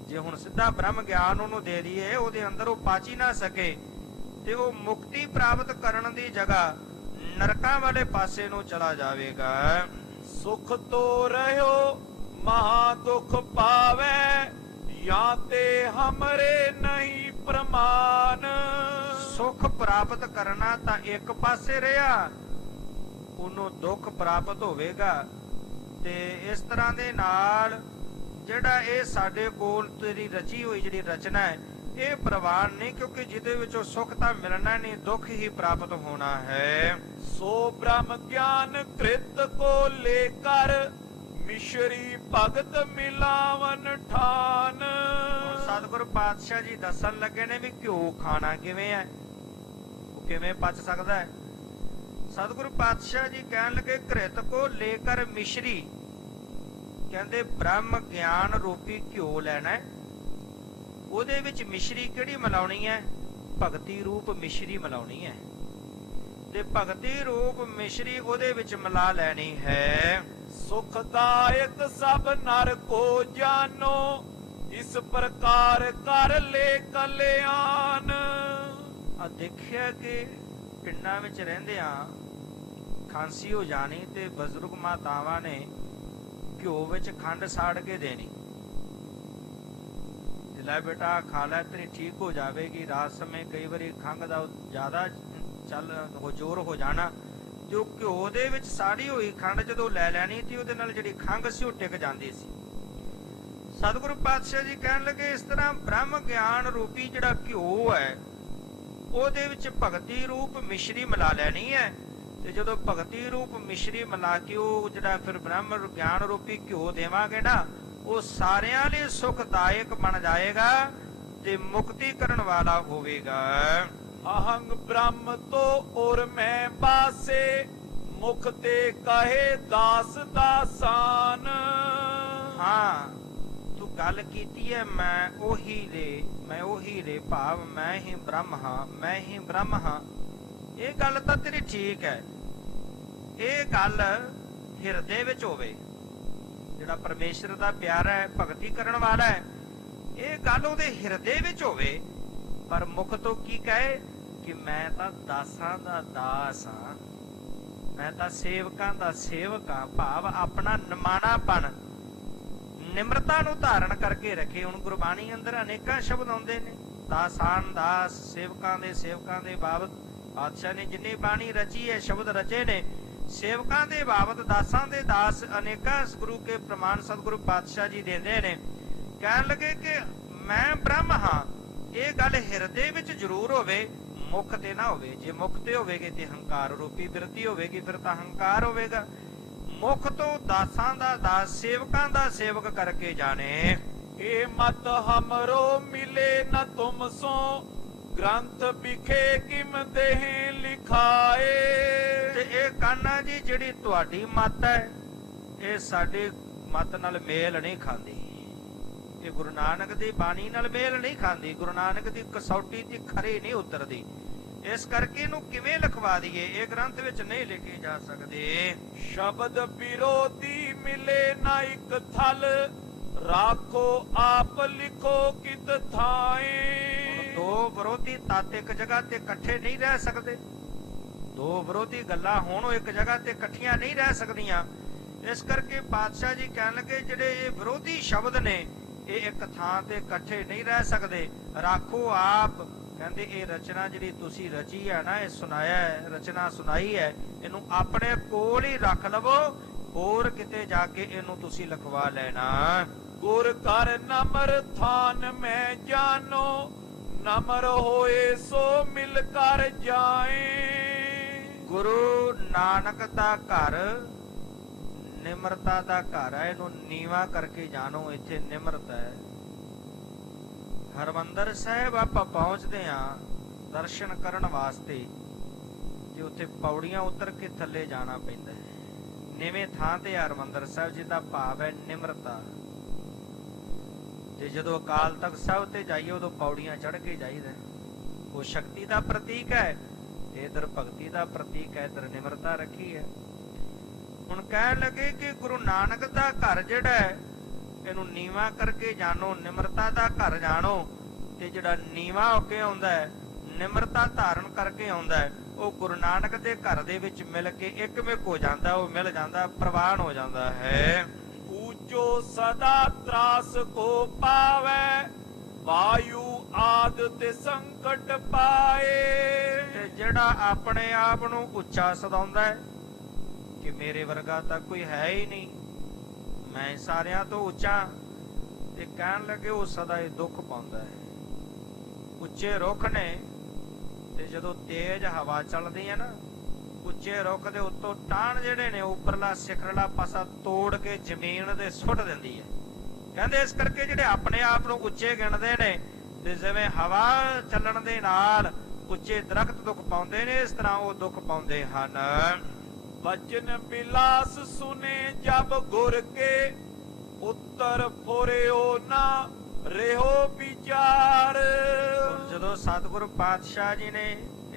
ਜੇ ਹੁਣ ਸਿੱਧਾ ਬ੍ਰਹਮ ਗਿਆਨ ਉਹਨੂੰ ਦੇ ਦਈਏ, ਉਹਦੇ ਅੰਦਰ ਉਹ ਪਚ ਹੀ ਨਾ ਸਕੇ, ਤੇ ਉਹ ਮੁਕਤੀ ਪ੍ਰਾਪਤ ਕਰਨ ਦੀ ਜਗ੍ਹਾ ਨਰਕਾਂ ਵਾਲੇ ਪਾਸੇ ਨੂੰ ਚਲਾ ਜਾਵੇਗਾ। ਸੁਖ ਤੋ ਰਹਿਓ ਮਹਾ ਦੁਖ ਪਾਵੇ, ਜਾਂ ਤੇ ਹਮਰੇ ਨਹੀਂ ਪ੍ਰਮਾਨ। ਸੁਖ ਪ੍ਰਾਪਤ ਕਰਨਾ ਤਾਂ ਇੱਕ ਪਾਸੇ ਰਿਹਾ, ਉਹਨੂੰ ਦੁੱਖ ਪ੍ਰਾਪਤ ਹੋਵੇਗਾ। ਤੇ ਇਸ ਤਰ੍ਹਾਂ ਦੇ ਨਾਲ ਜਿਹੜਾ ਇਹ ਸਾਡੇ ਕੋਲ ਤੇਰੀ ਰਚੀ ਹੋਈ ਜਿਹੜੀ ਰਚਨਾ ਹੈ, ਇਹ ਪ੍ਰਵਾਨ ਨਹੀਂ, ਕਿਉਂਕਿ ਜਿਹਦੇ ਵਿੱਚੋਂ ਸੁਖ ਤਾਂ ਮਿਲਣਾ ਨਹੀਂ, ਦੁੱਖ ਹੀ ਪ੍ਰਾਪਤ ਹੋਣਾ ਹੈ। ਸੋ ਬ੍ਰਹਮ ਗਿਆਨ ਕ੍ਰਿਤ ਕੋ ਲੈ ਕਰ, ਮਿਸ਼ਰੀ ਭਗਤ ਮਿਲਾਵਨ ਠਾਨ। ਸਤਿਗੁਰ ਪਾਤਸ਼ਾਹ ਜੀ ਦੱਸਣ ਲੱਗੇ ਨੇ ਵੀ ਘਿਓ ਖਾਣਾ ਕਿਵੇਂ ਹੈ, ਉਹ ਕਿਵੇਂ ਪਚ ਸਕਦਾ ਹੈ। ਸਤਿਗੁਰ ਪਾਤਸ਼ਾਹ ਜੀ ਕਹਿਣ ਲੱਗੇ ਘ੍ਰਿਤ ਕੋ ਲੈ ਕਰ ਮਿਸ਼ਰੀ, ਕਹਿੰਦੇ ਬ੍ਰਹਮ ਗਿਆਨ ਰੂਪੀ ਘਿਓ ਲੈਣਾ ਹੈ, ਉਹਦੇ ਵਿੱਚ ਮਿਸ਼ਰੀ ਕਿਹੜੀ ਮਿਲਾਉਣੀ ਹੈ, ਭਗਤੀ ਰੂਪ ਮਿਸ਼ਰੀ ਮਿਲਾਉਣੀ ਹੈ, ਤੇ ਭਗਤੀ ਰੂਪ ਮਿਸ਼ਰੀ ਉਹਦੇ ਵਿੱਚ ਮਿਲਾ ਲੈਣੀ ਹੈ। ਸੁਖਦਾਇਕ ਸਭ ਨਰ ਕੋ ਜਾਨੋ, ਇਸ ਪ੍ਰਕਾਰ ਕਰ ਲੈ ਕਲਿਆਣ। ਆ ਦੇਖਿਆ ਕਿ ਪਿੰਡਾਂ ਵਿੱਚ ਰਹਿੰਦਿਆਂ ਖਾਂਸੀ ਹੋ ਜਾਣੀ ਤੇ ਬਜ਼ੁਰਗ ਮਾਤਾਵਾਂ ਨੇ ਘਿਓ ਵਿੱਚ ਖੰਡ ਸਾੜ ਕੇ ਦੇਣੀ, ਤੇ ਲੈ ਬੇਟਾ ਖਾ ਲੈ, ਤੇਰੀ ਠੀਕ ਹੋ ਜਾਵੇਗੀ। ਰਾਤ ਸਮੇਂ ਕਈ ਵਾਰੀ ਖੰਘ ਦਾ ਜ਼ਿਆਦਾ ਜ਼ੋਰ ਹੋ ਜਾਣਾ, ਤੇ ਉਹ ਘਿਓ ਦੇ ਵਿੱਚ ਸਾੜੀ ਹੋਈ ਖੰਡ ਜਦੋਂ ਲੈ ਲੈਣੀ ਤੇ ਉਹਦੇ ਨਾਲ ਜਿਹੜੀ ਖੰਘ ਸੀ ਉਹ ਟਿਕ ਜਾਂਦੀ ਸੀ। ਸਤਿਗੁਰੂ ਪਾਤਸ਼ਾਹ ਜੀ ਕਹਿਣ ਲੱਗੇ ਇਸ ਤਰ੍ਹਾਂ ਬ੍ਰਹਮ ਗਿਆਨ ਰੂਪੀ ਜਿਹੜਾ ਘਿਓ ਹੈ, ਉਹਦੇ ਵਿੱਚ ਭਗਤੀ ਰੂਪ ਮਿਸ਼ਰੀ ਮਿਲਾ ਲੈਣੀ ਹੈ, ਤੇ ਜਦੋਂ ਭਗਤੀ ਰੂਪ ਮਿਸ਼ਰੀ ਮਿਲਾ ਕੇ ਉਹ ਜਿਹੜਾ ਫਿਰ ਬ੍ਰਹਮ ਗਿਆਨ ਰੂਪੀ ਘਿਓ ਦੇਵਾਂਗੇ ਨਾ, ਉਹ ਸਾਰਿਆਂ ਲਈ ਸੁਖਦਾਇਕ ਬਣ ਜਾਏਗਾ ਤੇ ਮੁਕਤੀ ਕਰਨ ਵਾਲਾ ਹੋਵੇਗਾ। ਅਹੰਗ ਬ੍ਰਹਮ ਤੋ ਔਰ ਮੈਂ ਬਾਸੇ, ਮੁਖ ਤੇ ਕਹੇ ਦਾਸ ਦਾਸਾਨ। ਹਾਂ, ਤੂੰ ਗੱਲ ਕੀਤੀ ਹੈ ਮੈਂ ਉਹੀ ਰੇ ਭਾਵ ਮੈਂ ਹੀ ਬ੍ਰਹਮ ਹਾਂ, ਮੈਂ ਹੀ ਬ੍ਰਹਮ ਹਾਂ। ਇਹ ਗੱਲ ਤਾਂ ਤੇਰੀ ਠੀਕ ਹੈ, ਇਹ ਗੱਲ ਹਿਰਦੇ ਵਿੱਚ ਹੋਵੇ, ਜਿਹੜਾ ਪਰਮੇਸ਼ਰ ਦਾ ਪਿਆਰਾ ਹੈ, ਭਗਤੀ ਕਰਨ ਵਾਲਾ ਹੈ, ਇਹ ਗੱਲ ਉਹਦੇ ਹਿਰਦੇ ਵਿੱਚ ਹੋਵੇ, ਪਰ ਮੁਖ ਤੋਂ ਕੀ ਕਹੇ ਕਿ ਮੈਂ ਤਾਂ ਦਾਸਾਂ ਦਾ ਦਾਸ ਹਾਂ, ਮੈਂ ਤਾਂ ਸੇਵਕਾਂ ਦਾ ਸੇਵਕ ਹਾਂ, ਭਾਵ ਆਪਣਾ ਨਿਮਾਣਾਪਣ, ਨਿਮਰਤਾ ਨੂੰ ਧਾਰਨ ਕਰਕੇ ਰੱਖੇ। ਹੁਣ ਗੁਰਬਾਣੀ ਅੰਦਰ ਅਨੇਕਾਂ ਸ਼ਬਦ ਆਉਂਦੇ ਨੇ, ਦਾਸਾਨ ਦਾਸ, ਸੇਵਕਾਂ ਦੇ ਬਾਬਤ ਪਾਤਸ਼ਾਹ ਨੇ ਜਿੰਨੀ ਬਾਣੀ ਰਚੀ ਹੈ, ਸ਼ਬਦ ਰਚੇ ਨੇ, ਸੇਵਕਾਂ ਦੇ ਬਾਬਤ, ਦਾਸਾਂ ਦੇ ਦਾਸ, ਅਨੇਕਾਂ ਗੁਰੂ ਕੇ ਪ੍ਰਮਾਣ ਸਤਿਗੁਰੂ ਪਾਤਸ਼ਾਹ ਜੀ ਦਿੰਦੇ ਨੇ। ਕਹਿਣ ਲੱਗੇ ਕਿ ਮੈਂ ਬ੍ਰਹਮ ਹਾਂ, ਇਹ ਗੱਲ ਹਿਰਦੇ ਵਿੱਚ ਜ਼ਰੂਰ ਹੋਵੇ, ਮੁਖ ਤੇ ਨਾ ਹੋਵੇ। ਜੇ ਮੁਖ ਤੇ ਹੋਵੇਗੀ ਤੇ ਹੰਕਾਰ ਰੂਪੀ ਬਿਰਤੀ ਹੋਵੇਗੀ, ਫਿਰ ਤਾਂ ਹੰਕਾਰ ਹੋਵੇਗਾ। ਮੁਖ ਤੋਂ ਦਾਸਾਂ ਦਾ ਦਾਸ, ਸੇਵਕਾਂ ਦਾ ਸੇਵਕ ਕਰਕੇ ਜਾਣੇ। ਇਹ ਮਤ ਹਮਰੋ ਮਿਲੇ ਨ ਤੁਮ ਸੋ, ਗ੍ਰੰਥ ਵਿਖੇ ਕਿਮ ਦੇਹ ਲਿਖਾਏ। ਤੇ ਇਹ ਕਾਨਾ ਜੀ ਜਿਹੜੀ ਤੁਹਾਡੀ ਮੱਤ ਹੈ ਇਹ ਸਾਡੀ ਮੱਤ ਨਾਲ ਮੇਲ ਨਹੀਂ ਖਾਂਦੀ, ਇਹ ਗੁਰੂ ਨਾਨਕ ਦੀ ਬਾਣੀ ਨਾਲ ਮੇਲ ਨਹੀਂ ਖਾਂਦੀ, ਗੁਰੂ ਨਾਨਕ ਦੀ ਕਸੌਟੀ ਤੇ ਖਰੇ ਨਹੀਂ ਉਤਰਦੀ। ਇਸ ਕਰਕੇ ਇਹਨੂੰ ਕਿਵੇਂ ਲਿਖਵਾ ਦਈਏ, ਇਹ ਗ੍ਰੰਥ ਵਿੱਚ ਨਹੀਂ ਲਿਖੀ ਜਾ ਸਕਦੇ। ਸ਼ਬਦ ਵਿਰੋਧੀ ਮਿਲੇ ਨਾ ਇੱਕ ਥਲ, ਰਾਖੋ ਆਪ ਲਿਖੋ ਕਿਤ ਥਾਏ। ਦੋ ਵਿਰੋਧੀ ਤੱਤ ਇੱਕ ਜਗ੍ਹਾ ਤੇ ਇਕੱਠੇ ਨਹੀਂ ਰਹਿ ਸਕਦੇ, ਦੋ ਵਿਰੋਧੀ ਗੱਲਾਂ ਹੋਣ ਉਹ ਇੱਕ ਜਗ੍ਹਾ ਤੇ ਇਕੱਠੀਆਂ ਨਹੀਂ ਰਹਿ ਸਕਦੀਆਂ। ਇਸ ਕਰਕੇ ਪਾਤਸ਼ਾਹ ਜੀ ਕਹਿਣ ਲੱਗੇ ਜਿਹੜੇ ਇਹ ਵਿਰੋਧੀ ਸ਼ਬਦ ਨੇ ਇਹ ਇੱਕ ਥਾਂ ਤੇ ਇਕੱਠੇ ਨਹੀਂ ਰਹਿ ਸਕਦੇ। ਰਾਖੋ ਆਪ, ਕਹਿੰਦੇ ਇਹ ਰਚਨਾ ਜਿਹੜੀ ਤੁਸੀਂ ਰਚੀ ਹੈ ਨਾ, ਇਹ ਸੁਣਾਇਆ ਹੈ, ਰਚਨਾ ਸੁਣਾਈ ਹੈ, ਇਹਨੂੰ ਆਪਣੇ ਕੋਲ ਹੀ ਰੱਖ ਲਵੋ, ਹੋਰ ਕਿਤੇ ਜਾ ਕੇ ਇਹਨੂੰ ਤੁਸੀਂ ਲਿਖਵਾ ਲੈਣਾ। ਗੁਰ ਕਰ ਨਮਰ ਥਾਨ ਮੈਂ ਜਾਨੋ, ਨਮਰ ਹੋਏ ਸੋ ਮਿਲ ਕਰ ਜਾਏ। ਗੁਰੂ ਨਾਨਕ ਦਾ ਘਰ ਨਿਮਰਤਾ ਦਾ ਘਰ ਹੈ, ਇਹਨੂੰ ਨੀਵਾ ਕਰਕੇ ਜਾਣੋ, ਇੱਥੇ ਨਿਮਰਤਾ ਹੈ। ਹਰਮੰਦਰ ਸਾਹਿਬ ਆਪਾਂ ਪਹੁੰਚਦੇ ਆਂ ਦਰਸ਼ਨ ਕਰਨ ਵਾਸਤੇ ਤੇ ਉੱਥੇ ਪੌੜੀਆਂ ਉਤਰ ਕੇ ਥੱਲੇ ਜਾਣਾ ਪੈਂਦਾ ਹੈ। ਨੀਵੇਂ ਥਾਂ ਤੇ ਹਰਮੰਦਰ ਸਾਹਿਬ ਜੀ ਦਾ ਭਾਵ ਹੈ ਨਿਮਰਤਾ। ਤੇ ਜਦੋਂ ਅਕਾਲ ਤਖਤ ਸਾਹਿਬ ਤੇ ਜਾਈਏ ਉਦੋਂ ਪੌੜੀਆਂ ਚੜ੍ਹ ਕੇ ਜਾਈਦਾ, ਉਹ ਸ਼ਕਤੀ ਦਾ ਪ੍ਰਤੀਕ ਹੈ, ਇਧਰ ਭਗਤੀ ਦਾ ਪ੍ਰਤੀਕ ਹੈ, ਇਧਰ ਨਿਮਰਤਾ ਰੱਖੀ ਹੈ। ਹੁਣ ਕਹਿਣ ਲੱਗੇ ਕਿ ਗੁਰੂ ਨਾਨਕ ਦਾ ਘਰ ਜਿਹੜਾ ਹੈ ਇਹਨੂੰ ਨੀਵਾ ਕਰਕੇ ਜਾਣੋ, ਨਿਮਰਤਾ ਦਾ ਘਰ ਜਾਣੋ। ਤੇ ਜਿਹੜਾ ਨੀਵਾ ਹੋ ਕੇ ਆਉਂਦਾ ਹੈ, ਨਿਮਰਤਾ ਧਾਰਨ ਕਰਕੇ ਆਉਂਦਾ ਹੈ, ਉਹ ਗੁਰੂ ਨਾਨਕ ਦੇ ਘਰ ਦੇ ਵਿੱਚ ਮਿਲ ਕੇ ਇੱਕਮਿਕ ਹੋ ਜਾਂਦਾ, ਉਹ ਮਿਲ ਜਾਂਦਾ, ਪ੍ਰਵਾਨ ਹੋ ਜਾਂਦਾ ਹੈ। ਊਚੋ ਸਦਾ ਤਰਾਸ ਕੋ ਪਾਵੇ, ਵਾਯੂ ਆਦ ਤੇ ਸੰਕਟ ਪਾਏ। ਤੇ ਜਿਹੜਾ ਆਪਣੇ ਆਪ ਨੂੰ ਉੱਚਾ ਸਦਾਉਂਦਾ ਹੈ ਕਿ ਮੇਰੇ ਵਰਗਾ ਤਾਂ ਕੋਈ ਹੈ ਹੀ ਨਹੀਂ, ਮੈਂ ਸਾਰਿਆਂ ਤੋਂ ਉੱਚਾ, ਤੇ ਕਹਿਣ ਲੱਗੇ ਉਹ ਸਦਾ ਹੀ ਦੁੱਖ ਪਾਉਂਦਾ ਹੈ। ਉੱਚੇ ਰੁੱਖ ਨੇ ਤੇ ਜਦੋਂ ਤੇਜ਼ ਹਵਾ ਚੱਲਦੀ ਹੈ ਨਾ, ਉੱਚੇ ਰੁੱਖ ਦੇ ਉੱਤੋਂ ਟਾਹਣ ਜਿਹੜੇ ਨੇ ਉੱਪਰਲਾ ਸਿਖਰਲਾ ਪਾਸਾ ਤੋੜ ਕੇ ਜ਼ਮੀਨ ਦੇ ਸੁੱਟ ਦਿੰਦੀ ਹੈ। ਕਹਿੰਦੇ ਇਸ ਕਰਕੇ ਜਿਹੜੇ ਆਪਣੇ ਆਪ ਨੂੰ ਉੱਚੇ ਗਿਣਦੇ ਨੇ ਤੇ ਜਿਵੇਂ ਹਵਾ ਚੱਲਣ ਦੇ ਨਾਲ ਉੱਚੇ ਦਰਖਤ ਦੁੱਖ ਪਾਉਂਦੇ ਨੇ, ਇਸ ਤਰ੍ਹਾਂ ਉਹ ਦੁੱਖ ਪਾਉਂਦੇ ਹਨ। ਬਚਨ ਬਿਲਾਸ ਸੁਨੇ ਜਬ ਗੁਰ ਕੇ, ਉੱਤਰ ਫੁਰਿਓ ਨਾ ਰਹਿਓ ਵਿਚਾਰ। ਜਦੋਂ ਸਤਿਗੁਰੂ ਪਾਤਸ਼ਾਹ ਜੀ ਨੇ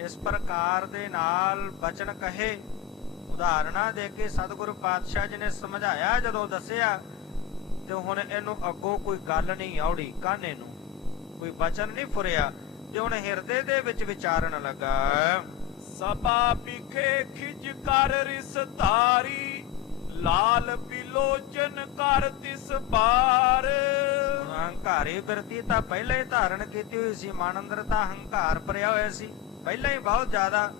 ਇਸ ਪ੍ਰਕਾਰ ਦੇ ਨਾਲ ਬਚਨ ਕਹੇ, ਉਦਾਹਰਨਾਂ ਦੇ ਕੇ ਸਤਿਗੁਰੂ ਪਾਤਸ਼ਾਹ ਜੀ ਨੇ ਸਮਝਾਇਆ, ਜਦੋਂ ਦੱਸਿਆ ਤੇ ਹੁਣ ਇਹਨੂੰ ਅੱਗੋਂ ਕੋਈ ਗੱਲ ਨਹੀਂ ਆਉੜੀ, ਕਾਨੇ ਨੂੰ ਕੋਈ ਬਚਨ ਨਹੀਂ ਫੁਰਿਆ, ਤੇ ਹੁਣ ਹਿਰਦੇ ਦੇ ਵਿੱਚ ਵਿਚਾਰਨ ਲੱਗਾ। ਸਭਾ ਵਿਖੇ ਖਿਜ ਕਰ ਰਿਸ ਧਾਰੀ, ਲਾਲ ਬਿਲੋਚਨ ਕਰ ਤਿਸ ਬਾਰ। ਹੰਕਾਰੀ ਬਿਰਤੀ ਤਾਂ ਪਹਿਲਾਂ ਹੀ ਧਾਰਨ ਕੀਤੀ ਹੋਈ ਸੀ, ਮਨ ਅੰਦਰ ਤਾਂ ਹੰਕਾਰ ਭਰਿਆ ਹੋਇਆ ਸੀ ਪਹਿਲਾਂ ਹੀ ਬਹੁਤ ਜ਼ਿਆਦਾ।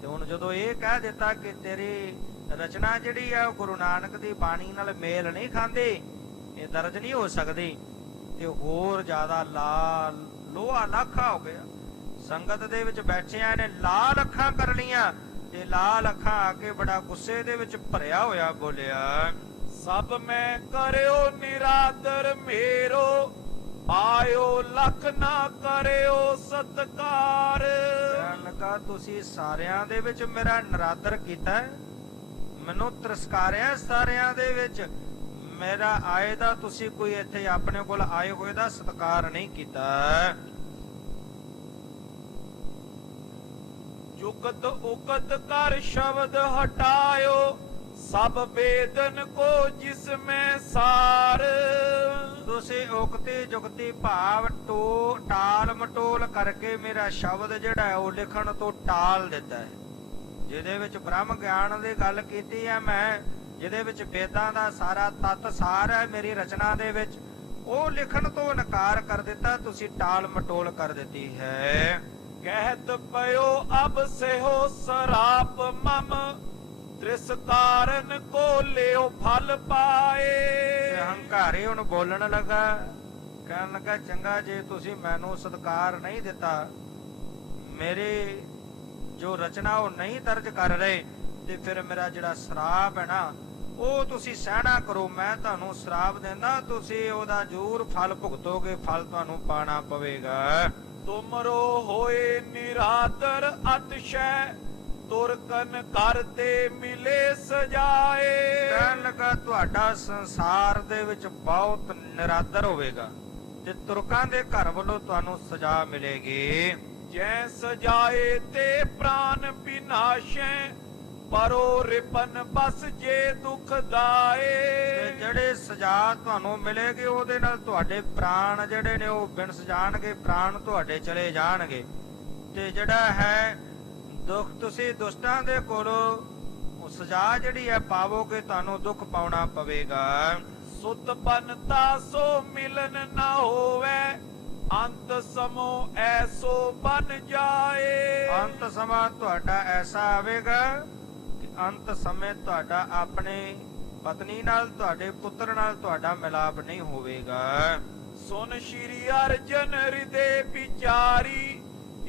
ਤੇ ਹੁਣ ਜਦੋਂ ਇਹ ਕਹਿ ਦਿੱਤਾ ਕਿ ਤੇਰੀ ਰਚਨਾ ਜਿਹੜੀ ਆ ਗੁਰੂ ਨਾਨਕ ਦੀ ਬਾਣੀ ਨਾਲ ਮੇਲ ਨਹੀਂ ਖਾਂਦੀ, ਇਹ ਦਰਜ ਨਹੀਂ ਹੋ ਸਕਦੀ, ਤੇ ਹੋਰ ਜ਼ਿਆਦਾ ਲਾਲ ਲੋਹਾ ਲਾਖਾ ਹੋ ਗਿਆ। ਸੰਗਤ ਦੇ ਵਿੱਚ ਬੈਠਿਆਂ ਨੇ ਲਾਲ ਅੱਖਾਂ ਕਰ ਲੀਆਂ, ਤੇ ਲਾਲ ਅੱਖਾਂ ਆ ਕੇ ਬੜਾ ਗੁੱਸੇ ਦੇ ਵਿੱਚ ਭਰਿਆ ਹੋਇਆ ਬੋਲਿਆ, ਸਭ ਮੈਂ ਕਰਿਓ ਨਿਰਾਦਰ ਮੇਰੋ, ਆਇਓ ਲਖ ਨਾ ਕਰਿਓ ਸਤਕਾਰ। ਲੱਗਾ ਤੁਸੀਂ ਸਾਰਿਆਂ ਦੇ ਵਿੱਚ ਮੇਰਾ ਨਿਰਾਦਰ ਕੀਤਾ, ਮੈਨੂੰ ਤਿਰਸਕਾਰਿਆ ਸਾਰਿਆਂ ਦੇ ਵਿੱਚ, ਮੇਰਾ ਆਏ ਦਾ ਤੁਸੀਂ ਕੋਈ ਇੱਥੇ ਆਪਣੇ ਕੋਲ ਆਏ ਹੋਏ ਦਾ ਸਤਿਕਾਰ ਨਹੀਂ ਕੀਤਾ। ਜੁਗਤ ਉਗਤ ਕਰ ਸ਼ਬਦ ਹਟਾਇਓ, ਸਭ ਵੇਦਨ ਕੋ ਜਿਸ ਮੈਂ ਸਾਰ। ਤੁਸੀਂ ਉਕਤੀ ਜੁਗਤੀ ਭਾਵ ਟਾਲ ਮਟੋਲ ਕਰਕੇ ਮੇਰਾ ਸ਼ਬਦ ਜਿਹੜਾ ਹੈ ਉਹ ਲਿਖਣ ਤੋਂ ਟਾਲ ਦਿੱਤਾ ਹੈ। ਜਿਹਦੇ ਵਿੱਚ ਬ੍ਰਹਮ ਗਿਆਨ ਦੀ ਗੱਲ ਕੀਤੀ ਹੈ ਮੈਂ, ਜਿਹਦੇ ਵਿੱਚ ਵੇਦਾਂ ਦਾ ਸਾਰਾ ਤੱਤ ਸਾਰ ਹੈ ਮੇਰੀ ਰਚਨਾ ਦੇ ਵਿੱਚ, ਉਹ ਲਿਖਣ ਤੋਂ ਇਨਕਾਰ ਕਰ ਦਿੱਤਾ, ਤੁਸੀਂ ਟਾਲ ਮਟੋਲ ਕਰ ਦਿੱਤੀ ਹੈ। ਕਹਿਤ ਪਇਓ ਅਬ ਸੇਹੋ ਸਰਾਪ ਮਮ, ਤ੍ਰਿਸ ਕਾਰਨ ਕੋ ਲਿਓ ਫਲ ਪਾਏ। ਹੰਕਾਰੀ ਹੁਣ ਬੋਲਣ ਲੱਗਾ, ਕਹਿਣ ਲੱਗਾ ਚੰਗਾ ਜੇ ਤੁਸੀਂ ਮੈਨੂੰ ਸਤਿਕਾਰ ਨਹੀਂ ਦਿੱਤਾ, ਮੇਰੀ ਜੋ ਰਚਨਾ ਉਹ ਨਹੀਂ ਦਰਜ ਕਰ ਰਹੇ, ਤੇ ਫਿਰ ਮੇਰਾ ਜਿਹੜਾ ਸ਼ਰਾਪ ਹੈ ਨਾ ਉਹ ਤੁਸੀਂ ਸਹਿਣਾ ਕਰੋ। ਮੈਂ ਤੁਹਾਨੂੰ ਸ਼ਰਾਪ ਦਿੰਦਾ, ਤੁਸੀਂ ਉਹਦਾ ਜ਼ਰੂਰ ਫਲ ਭੁਗਤੋਗੇ, ਫਲ ਤੁਹਾਨੂੰ ਪਾਣਾ ਪਵੇਗਾ। ਤੁਮਰੋ ਹੋਏ ਨਿਰਾਦਰ ਅਤਿਸ਼ੈ, ਤੁਰਕਨ ਕਰਤੇ ਮਿਲੇ ਸਜਾਏ। ਕਹਿਣ ਲੱਗਾ ਤੁਹਾਡਾ ਸੰਸਾਰ ਦੇ ਵਿੱਚ ਬਹੁਤ ਨਿਰਾਦਰ ਹੋਵੇਗਾ ਤੇ ਤੁਰਕਾਂ ਦੇ ਘਰ ਵੱਲੋਂ ਤੁਹਾਨੂੰ ਸਜ਼ਾ ਮਿਲੇਗੀ। ਜੈ ਸਜਾਏ ਤੇ ਪ੍ਰਾਨ ਵਿਨਾਸ਼ੈ ਪਰੋ ਰਿਪਨ ਬਸ ਜੇ ਦੁਖ ਦਾਏ। ਤੇ ਜਿਹੜੇ ਸਜ਼ਾ ਤੁਹਾਨੂੰ ਮਿਲੇਗੀ ਉਹਦੇ ਨਾਲ ਤੁਹਾਡੇ ਪ੍ਰਾਣ ਜਿਹੜੇ ਨੇ ਉਹ ਬਿਨਸ ਜਾਣਗੇ, ਪ੍ਰਾਣ ਤੁਹਾਡੇ ਚਲੇ ਜਾਣਗੇ। ਤੇ ਜਿਹੜਾ ਹੈ ਦੁੱਖ ਤੁਸੀਂ ਦੁਸ਼ਟਾਂ ਦੇ ਕੋਲੋਂ ਉਹ ਸਜ਼ਾ ਜਿਹੜੀ ਹੈ ਪਾਵੋਗੇ, ਤੁਹਾਨੂੰ ਦੁੱਖ ਪਾਉਣਾ ਪਵੇਗਾ। ਸੁਤ ਬਨਤਾ ਸੋ ਮਿਲਨ ਨਾ ਹੋਵੇ ਅੰਤ ਸਮੋ ਐਸੋ ਬਨ ਜਾਏ। ਅੰਤ ਸਮਾਂ ਤੁਹਾਡਾ ਐਸਾ ਆਵੇਗਾ ਕਿ ਅੰਤ ਸਮੇਂ ਤੁਹਾਡਾ ਆਪਣੇ ਪਤਨੀ ਨਾਲ, ਤੁਹਾਡੇ ਪੁੱਤਰ ਨਾਲ ਤੁਹਾਡਾ ਮਿਲਾਪ ਨਹੀਂ ਹੋਵੇਗਾ। ਸੁਨ ਸ਼੍ਰੀ ਅਰਜਨ ਹਿਰਦੇ ਵਿਚਾਰੀ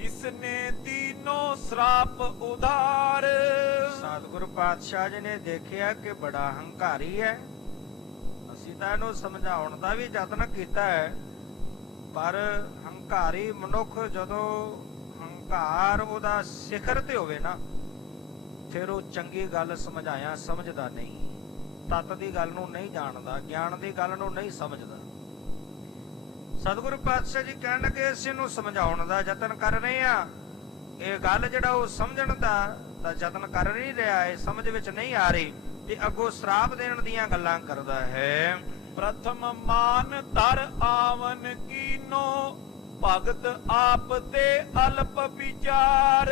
ਇਸਨੇ ਦੀਨੋ ਸਰਾਪ ਉਧਾਰ। ਸਤਿਗੁਰੂ ਪਾਤਸ਼ਾਹ ਜੀ ਨੇ ਦੇਖਿਆ ਕਿ ਬੜਾ ਹੰਕਾਰੀ ਹੈ। ਅਸੀਂ ਤਾਂ ਇਹਨੂੰ ਸਮਝਾਉਣ ਦਾ ਵੀ ਯਤਨ ਕੀਤਾ ਹੈ, ਪਰ ਹੰਕਾਰੀ ਮਨੁੱਖ ਜਦੋਂ ਹੰਕਾਰ ਉਹਦਾ ਸਿਖਰ ਤੇ ਹੋਵੇ ਨਾ, ਫਿਰ ਉਹ ਚੰਗੀ ਗੱਲ ਸਮਝਾਇਆ ਸਮਝਦਾ ਨਹੀਂ, ਤਤ ਦੀ ਗੱਲ ਨੂੰ ਨਹੀਂ ਜਾਣਦਾ, ਗਿਆਨ ਦੀ ਗੱਲ ਨੂੰ ਨਹੀਂ ਸਮਝਦਾ। ਸਤਿਗੁਰੂ ਪਾਤਸ਼ਾਹ ਜੀ ਕਹਿਣ ਲੱਗੇ ਅਸੀਂ ਇਹਨੂੰ ਸਮਝਾਉਣ ਦਾ ਯਤਨ ਕਰ ਰਹੇ ਆ, ਇਹ ਗੱਲ ਜਿਹੜਾ ਉਹ ਸਮਝਣ ਦਾ ਯਤਨ ਕਰ ਨਹੀਂ ਰਿਹਾ, ਇਹ ਸਮਝ ਵਿੱਚ ਨਹੀਂ ਆ ਰਹੀ, ਤੇ ਅੱਗੋਂ ਸ਼ਰਾਪ ਦੇਣ ਦੀਆਂ ਗੱਲਾਂ ਕਰਦਾ ਹੈ। ਪ੍ਰਥਮ ਮਾਨ ਧਰ ਆਵਨ ਕੀਨੋ ਭਗਤ ਆਪ ਤੇ ਅਲਪ ਵਿਚਾਰ।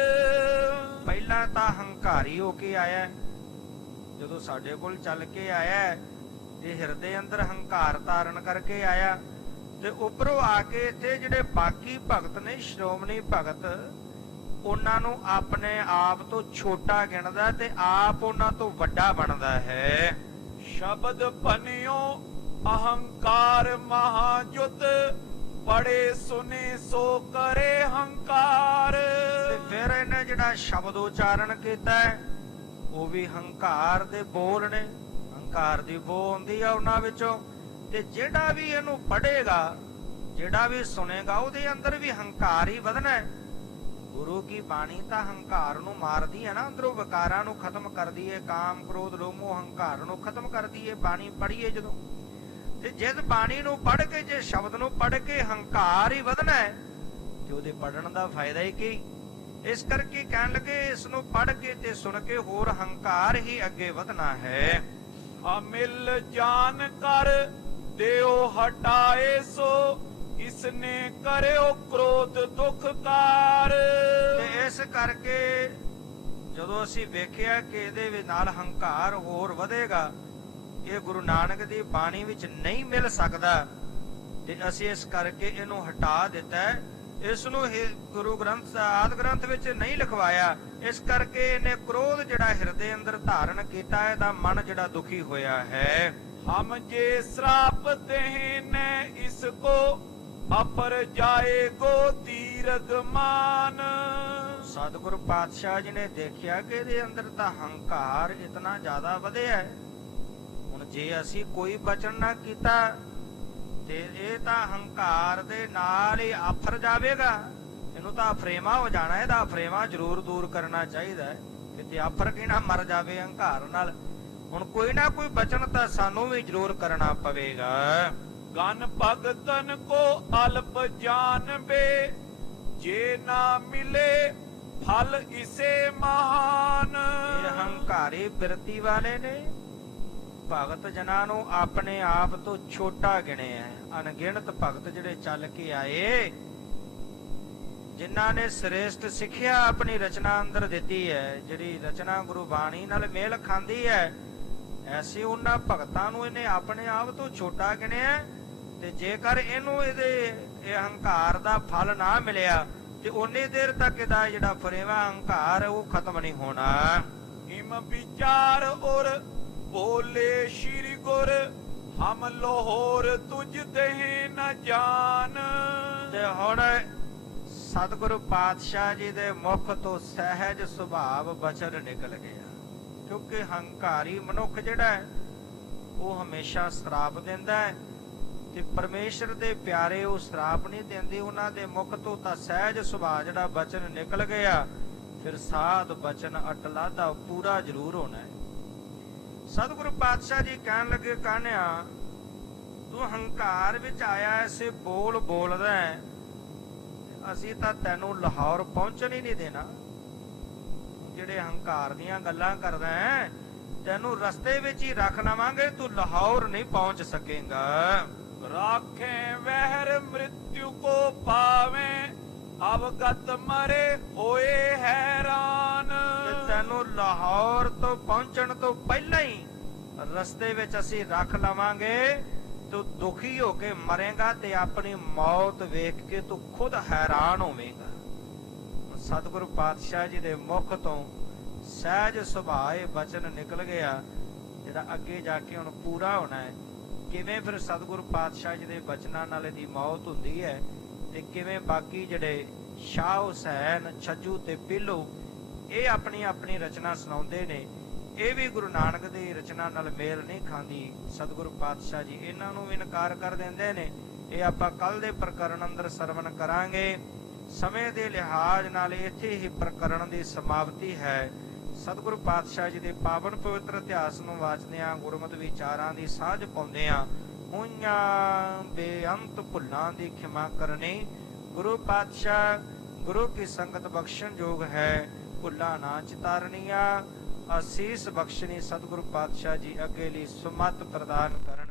ਪਹਿਲਾਂ ਤਾਂ ਹੰਕਾਰੀ ਹੋ ਕੇ ਆਇਆ, ਜਦੋਂ ਸਾਡੇ ਕੋਲ ਚੱਲ ਕੇ ਆਇਆ ਤੇ ਹਿਰਦੇ ਅੰਦਰ ਹੰਕਾਰ ਧਾਰਨ ਕਰਕੇ ਆਇਆ, ਤੇ ਉੱਪਰੋਂ ਆ ਕੇ ਇੱਥੇ ਜਿਹੜੇ ਬਾਕੀ ਭਗਤ ਨੇ, ਸ਼੍ਰੋਮਣੀ ਭਗਤ, ਉਹਨਾਂ ਨੂੰ ਆਪਣੇ ਆਪ ਤੋਂ ਛੋਟਾ ਗਿਣਦਾ ਤੇ ਆਪ ਉਹਨਾਂ ਤੋਂ ਵੱਡਾ ਬਣਦਾ ਹੈ। ਸ਼ਬਦ ਭਨਿਓ ਅਹੰਕਾਰ ਮਹਾਜੁਤ ਪੜੇ ਸੁਨੇ ਸੋ ਕਰੇ ਹੰਕਾਰ। ਤੇ ਫਿਰ ਇਹਨੇ ਜਿਹੜਾ ਸ਼ਬਦ ਉਚਾਰਨ ਕੀਤਾ ਉਹ ਵੀ ਹੰਕਾਰ ਦੇ ਬੋਲ ਨੇ, ਹੰਕਾਰ ਦੀ ਬੋ ਆਉਂਦੀ ਆ ਉਹਨਾਂ ਵਿੱਚੋਂ। ਤੇ ਜਿਹੜਾ ਵੀ ਇਹਨੂੰ ਪੜ੍ਹੇਗਾ, ਜਿਹੜਾ ਵੀ ਸੁਣੇਗਾ, ਉਹਦੇ ਅੰਦਰ ਵੀ ਹੰਕਾਰ ਹੀ ਵਧਣਾ ਹੈ। ਗੁਰੂ ਕੀ ਬਾਣੀ ਤਾਂ ਹੰਕਾਰ ਨੂੰ ਮਾਰਦੀ ਹੈ ਨਾ, ਅੰਦਰੋਂ ਵਿਕਾਰਾਂ ਨੂੰ ਖਤਮ ਕਰਦੀ ਹੈ, ਕਾਮ ਕ੍ਰੋਧ ਲੋਭ ਮੋਹ ਹੰਕਾਰ ਨੂੰ ਖਤਮ ਕਰਦੀ ਹੈ ਬਾਣੀ ਪੜ੍ਹੀਏ ਜਦੋਂ। ਤੇ ਜਿਸ ਬਾਣੀ ਨੂੰ ਪੜ੍ਹ ਕੇ, ਜੇ ਸ਼ਬਦ ਨੂੰ ਪੜ੍ਹ ਕੇ ਹੰਕਾਰ ਹੀ ਵਧਣਾ ਹੈ, ਤੇ ਉਹਦੇ ਪੜ੍ਹਨ ਦਾ ਫਾਇਦਾ ਹੀ ਕੀ। ਇਸ ਕਰਕੇ ਕਹਿਣ ਲੱਗੇ ਇਸ ਨੂੰ ਪੜ੍ਹ ਕੇ ਤੇ ਸੁਣ ਕੇ ਹੋਰ ਹੰਕਾਰ ਹੀ ਅੱਗੇ ਵਧਣਾ ਹੈ। ਅਮਿਲ ਜਾਨ ਕਰ ਦਿਓ ਹਟਾਏ ਸੋ ਇਸਨੇ ਕਰਿਓ ਕ੍ਰੋਧ ਦੁਖਕਾਰ। ਤੇ ਇਸ ਕਰਕੇ ਜਦੋਂ ਅਸੀਂ ਵੇਖਿਆ ਕਿ ਇਹਦੇ ਨਾਲ ਹੰਕਾਰ ਹੋਰ ਵਧੇਗਾ, ਇਹ ਗੁਰੂ ਨਾਨਕ ਦੀ ਬਾਣੀ ਵਿੱਚ ਨਹੀਂ ਮਿਲ ਸਕਦਾ, ਤੇ ਅਸੀਂ ਇਸ ਕਰਕੇ ਇਹਨੂੰ ਹਟਾ ਦਿੱਤਾ। ਇਸ ਨੂੰ ਗੁਰੂ ਗ੍ਰੰਥ ਆਦਿ ਗ੍ਰੰਥ ਵਿੱਚ ਨਹੀਂ ਲਿਖਵਾਇਆ, ਇਸ ਕਰਕੇ ਇਹਨੇ ਕ੍ਰੋਧ ਜਿਹੜਾ ਹਿਰਦੇ ਅੰਦਰ ਧਾਰਨ ਕੀਤਾ, ਇਹਦਾ ਮਨ ਜਿਹੜਾ ਦੁਖੀ ਹੋਇਆ ਹੈ। ਹਮ ਜੇ ਸ਼ਰਾਪ ਦੇਨੇ ਇਸ ਕੋ ਅਪਰ ਜਾਏਗੋ ਤੀਰਗ ਮਾਨ। ਸਤਿਗੁਰੂ ਪਾਤਸ਼ਾਹ ਜੀ ਨੇ ਦੇਖਿਆ ਕਿ ਇਹਦੇ ਅੰਦਰ ਤਾਂ ਹੰਕਾਰ ਇਤਨਾ ਜ਼ਿਆਦਾ ਵਧਿਆ ਹੈ। ਹੁਣ ਜੇ ਅਸੀਂ ਕੋਈ ਬਚਨ ਨਾ ਕੀਤਾ ਤੇ ਇਹ ਤਾਂ ਹੰਕਾਰ ਦੇ ਨਾਲ ਹੀ ਆਫਰ ਜਾਵੇਗਾ, ਇਹਨੂੰ ਤਾਂ ਅਫਰੇਮਾ ਹੋ ਜਾਣਾ, ਇਹਦਾ ਅਫਰੇਮਾ ਜ਼ਰੂਰ ਦੂਰ ਕਰਨਾ ਚਾਹੀਦਾ ਹੈ, ਕਿਤੇ ਆਫਰ ਕੀ ਨਾ ਮਰ ਜਾਵੇ ਹੰਕਾਰ ਨਾਲ। ਹੁਣ ਕੋਈ ਨਾ ਕੋਈ ਬਚਨ ਤਾਂ ਸਾਨੂੰ ਵੀ ਜ਼ਰੂਰ ਕਰਨਾ ਪਵੇਗਾ। ਗਨ ਭਗਤਨ ਕੋ ਅਲਪ ਜਾਨਬੇ ਜੇ ਨਾ ਮਿਲੇ ਫਲ ਇਸੇ ਮਹਾਨ। ਇਹ ਹੰਕਾਰੀ ਬਿਰਤੀ ਵਾਲੇ ਨੇ ਭਗਤ ਜਨਾਂ ਨੂੰ ਆਪਣੇ ਆਪ ਤੋਂ ਛੋਟਾ ਗਿਣਿਆ। ਅਣਗਿਣਤ ਭਗਤ ਜਿਹੜੇ ਚੱਲ ਕੇ ਆਏ, ਜਿਨ੍ਹਾਂ ਨੇ ਸ੍ਰੇਸ਼ਟ ਸਿੱਖਿਆ ਆਪਣੀ ਰਚਨਾ ਅੰਦਰ ਦਿੱਤੀ ਹੈ, ਜਿਹੜੀ ਰਚਨਾ ਗੁਰੂ ਬਾਣੀ ਨਾਲ ਮੇਲ ਖਾਂਦੀ ਹੈ, ਐਸੇ ਉਹਨਾਂ ਭਗਤਾਂ ਨੂੰ ਇਹਨੇ ਆਪਣੇ ਆਪ ਤੋਂ ਛੋਟਾ ਗਿਣਿਆ। ਤੇ ਜੇਕਰ ਇਹਨੂੰ ਇਹ ਹੰਕਾਰ ਦਾ ਫਲ ਨਾ ਮਿਲਿਆ ਤੇ ਉਨੀ ਦੇਰ ਤੱਕ ਇਹਦਾ ਜਿਹੜਾ ਫਰੇਵਾ ਹੰਕਾਰ ਉਹ ਖਤਮ ਨਹੀਂ ਹੋਣਾ। ਹਿਮ ਵਿਚਾਰ ਔਰ ਬੋਲੇ ਸ਼੍ਰੀ ਗੁਰ ਹਮ ਲੋਹਰ ਤੁਝ ਦੇਹ ਨ ਜਾਨ। ਤੇ ਹੁਣ ਸਤਿਗੁਰੂ ਪਾਤਸ਼ਾਹ ਜੀ ਦੇ ਮੁਖ ਤੋਂ ਸਹਿਜ ਸੁਭਾਵ ਬਚਨ ਨਿਕਲ ਗਿਆ, ਕਿਉਂਕਿ ਹੰਕਾਰੀ ਮਨੁੱਖ ਜਿਹੜਾ ਹੈ ਉਹ ਹਮੇਸ਼ਾ ਸ਼ਰਾਪ ਦਿੰਦਾ ਹੈ, ਤੇ ਪਰਮੇਸ਼ਰ ਦੇ ਪਿਆਰੇ ਉਹ ਸ਼ਰਾਪ ਨਹੀਂ ਦਿੰਦੇ। ਉਹਨਾਂ ਦੇ ਮੁਖ ਤੋਂ ਤਾਂ ਸਹਿਜ ਸੁਭਾਅ ਜਿਹੜਾ ਬਚਨ ਨਿਕਲ ਗਿਆ, ਫਿਰ ਸਾਧ ਬਚਨ ਅਟਲਾ ਦਾ ਪੂਰਾ ਜ਼ਰੂਰ ਹੋਣਾ ਹੈ। ਸਤਿਗੁਰੂ ਪਾਤਸ਼ਾਹ ਜੀ ਕਹਿਣ ਲੱਗੇ, ਕਾਨਿਆ ਤੂੰ ਹੰਕਾਰ ਵਿੱਚ ਆਇਆ ਐਸੇ ਬੋਲ ਬੋਲਦਾ ਹੈ, ਅਸੀਂ ਤਾਂ ਤੈਨੂੰ ਲਾਹੌਰ ਪਹੁੰਚਣ ਹੀ ਨਹੀਂ ਦੇਣਾ। ਜਿਹੜੇ ਹੰਕਾਰ ਦੀਆਂ ਗੱਲਾਂ ਕਰਦਾ ਹੈ, ਤੈਨੂੰ ਰਸਤੇ ਵਿੱਚ ਹੀ ਰੱਖ ਲਵਾਂਗੇ, ਤੂੰ ਲਾਹੌਰ ਨਹੀਂ ਪਹੁੰਚ ਸਕੇਗਾ। राखे वहर मृत्यु को पावे अवगत मरे होए हैरान। ਤੈਨੂੰ ਲਾਹੌਰ ਤੋਂ ਪਹੁੰਚਣ ਤੋਂ ਪਹਿਲਾਂ ਹੀ ਰਸਤੇ ਵਿੱਚ ਅਸੀਂ ਰੱਖ ਲਵਾਂਗੇ, ਤੂੰ ਦੁਖੀ ਹੋ ਕੇ ਮਰੇਗਾ ਤੇ ਆਪਣੀ ਮੌਤ ਵੇਖ ਕੇ ਤੂੰ ਖੁਦ ਹੈਰਾਨ ਹੋਵੇਂਗਾ। ਸਤਿਗੁਰੂ ਪਾਤਸ਼ਾਹ ਜੀ ਦੇ ਮੁਖ ਤੋਂ ਸਹਿਜ ਸੁਭਾਏ ਬਚਨ ਨਿਕਲ ਗਿਆ, ਜਿਹੜਾ ਅੱਗੇ ਜਾ ਕੇ ਹੁਣ ਪੂਰਾ ਹੋਣਾ ਹੈ। ਕਿਵੇਂ ਫਿਰ ਸਤਿਗੁਰੂ ਪਾਤਸ਼ਾਹ ਜੀ ਦੇ ਬਚਨਾਂ ਨਾਲ ਇਹਦੀ ਮੌਤ ਹੁੰਦੀ ਹੈ, ਤੇ ਕਿਵੇਂ ਬਾਕੀ ਜਿਹੜੇ ਸ਼ਾਹ ਹੁਸੈਨ, ਛੱਜੂ ਤੇ ਪੀਲੂ ਇਹ ਆਪਣੀ ਆਪਣੀ ਰਚਨਾ ਸੁਣਾਉਂਦੇ ਨੇ, ਇਹ ਵੀ ਗੁਰੂ ਨਾਨਕ ਦੀ ਰਚਨਾ ਨਾਲ ਮੇਲ ਨਹੀਂ ਖਾਂਦੀ। ਸਤਿਗੁਰੂ ਪਾਤਸ਼ਾਹ ਜੀ ਇਹਨਾਂ ਨੂੰ ਵੀ ਇਨਕਾਰ ਕਰ ਦਿੰਦੇ ਨੇ। ਇਹ ਆਪਾਂ ਕੱਲ ਦੇ ਪ੍ਰਕਰਨ ਅੰਦਰ ਸਰਵਣ ਕਰਾਂਗੇ। ਸਮੇਂ ਦੇ ਲਿਹਾਜ਼ ਨਾਲ ਇੱਥੇ ਹੀ ਪ੍ਰਕਰਨ ਦੀ ਸਮਾਪਤੀ ਹੈ। ਸਤਿਗੁਰੂ ਪਾਤਸ਼ਾਹ ਜੀ ਦੇ ਪਾਵਨ ਪਵਿੱਤਰ ਇਤਿਹਾਸ ਨੂੰ ਵਾਚਦਿਆਂ ਗੁਰਮਤਿ ਵਿਚਾਰਾਂ ਦੀ ਸਾਂਝ ਪਾਉਂਦਿਆਂ ਹੋਈਆਂ ਬੇਅੰਤ ਭੁੱਲਾਂ ਦੀ ਖਿਮਾ ਕਰਨੀ। ਗੁਰੂ ਪਾਤਸ਼ਾਹ ਗੁਰੂ ਕੀ ਸੰਗਤ ਬਖਸ਼ਣ ਯੋਗ ਹੈ, ਭੁੱਲਾਂ ਨਾ ਚਿਤਾਰਨੀਆਂ। ਅਸੀਸ ਬਖਸ਼ਣੀ ਸਤਿਗੁਰੂ ਪਾਤਸ਼ਾਹ ਜੀ ਅੱਗੇ ਲਈ ਸੁਮਤ ਪ੍ਰਦਾਨ ਕਰਨ।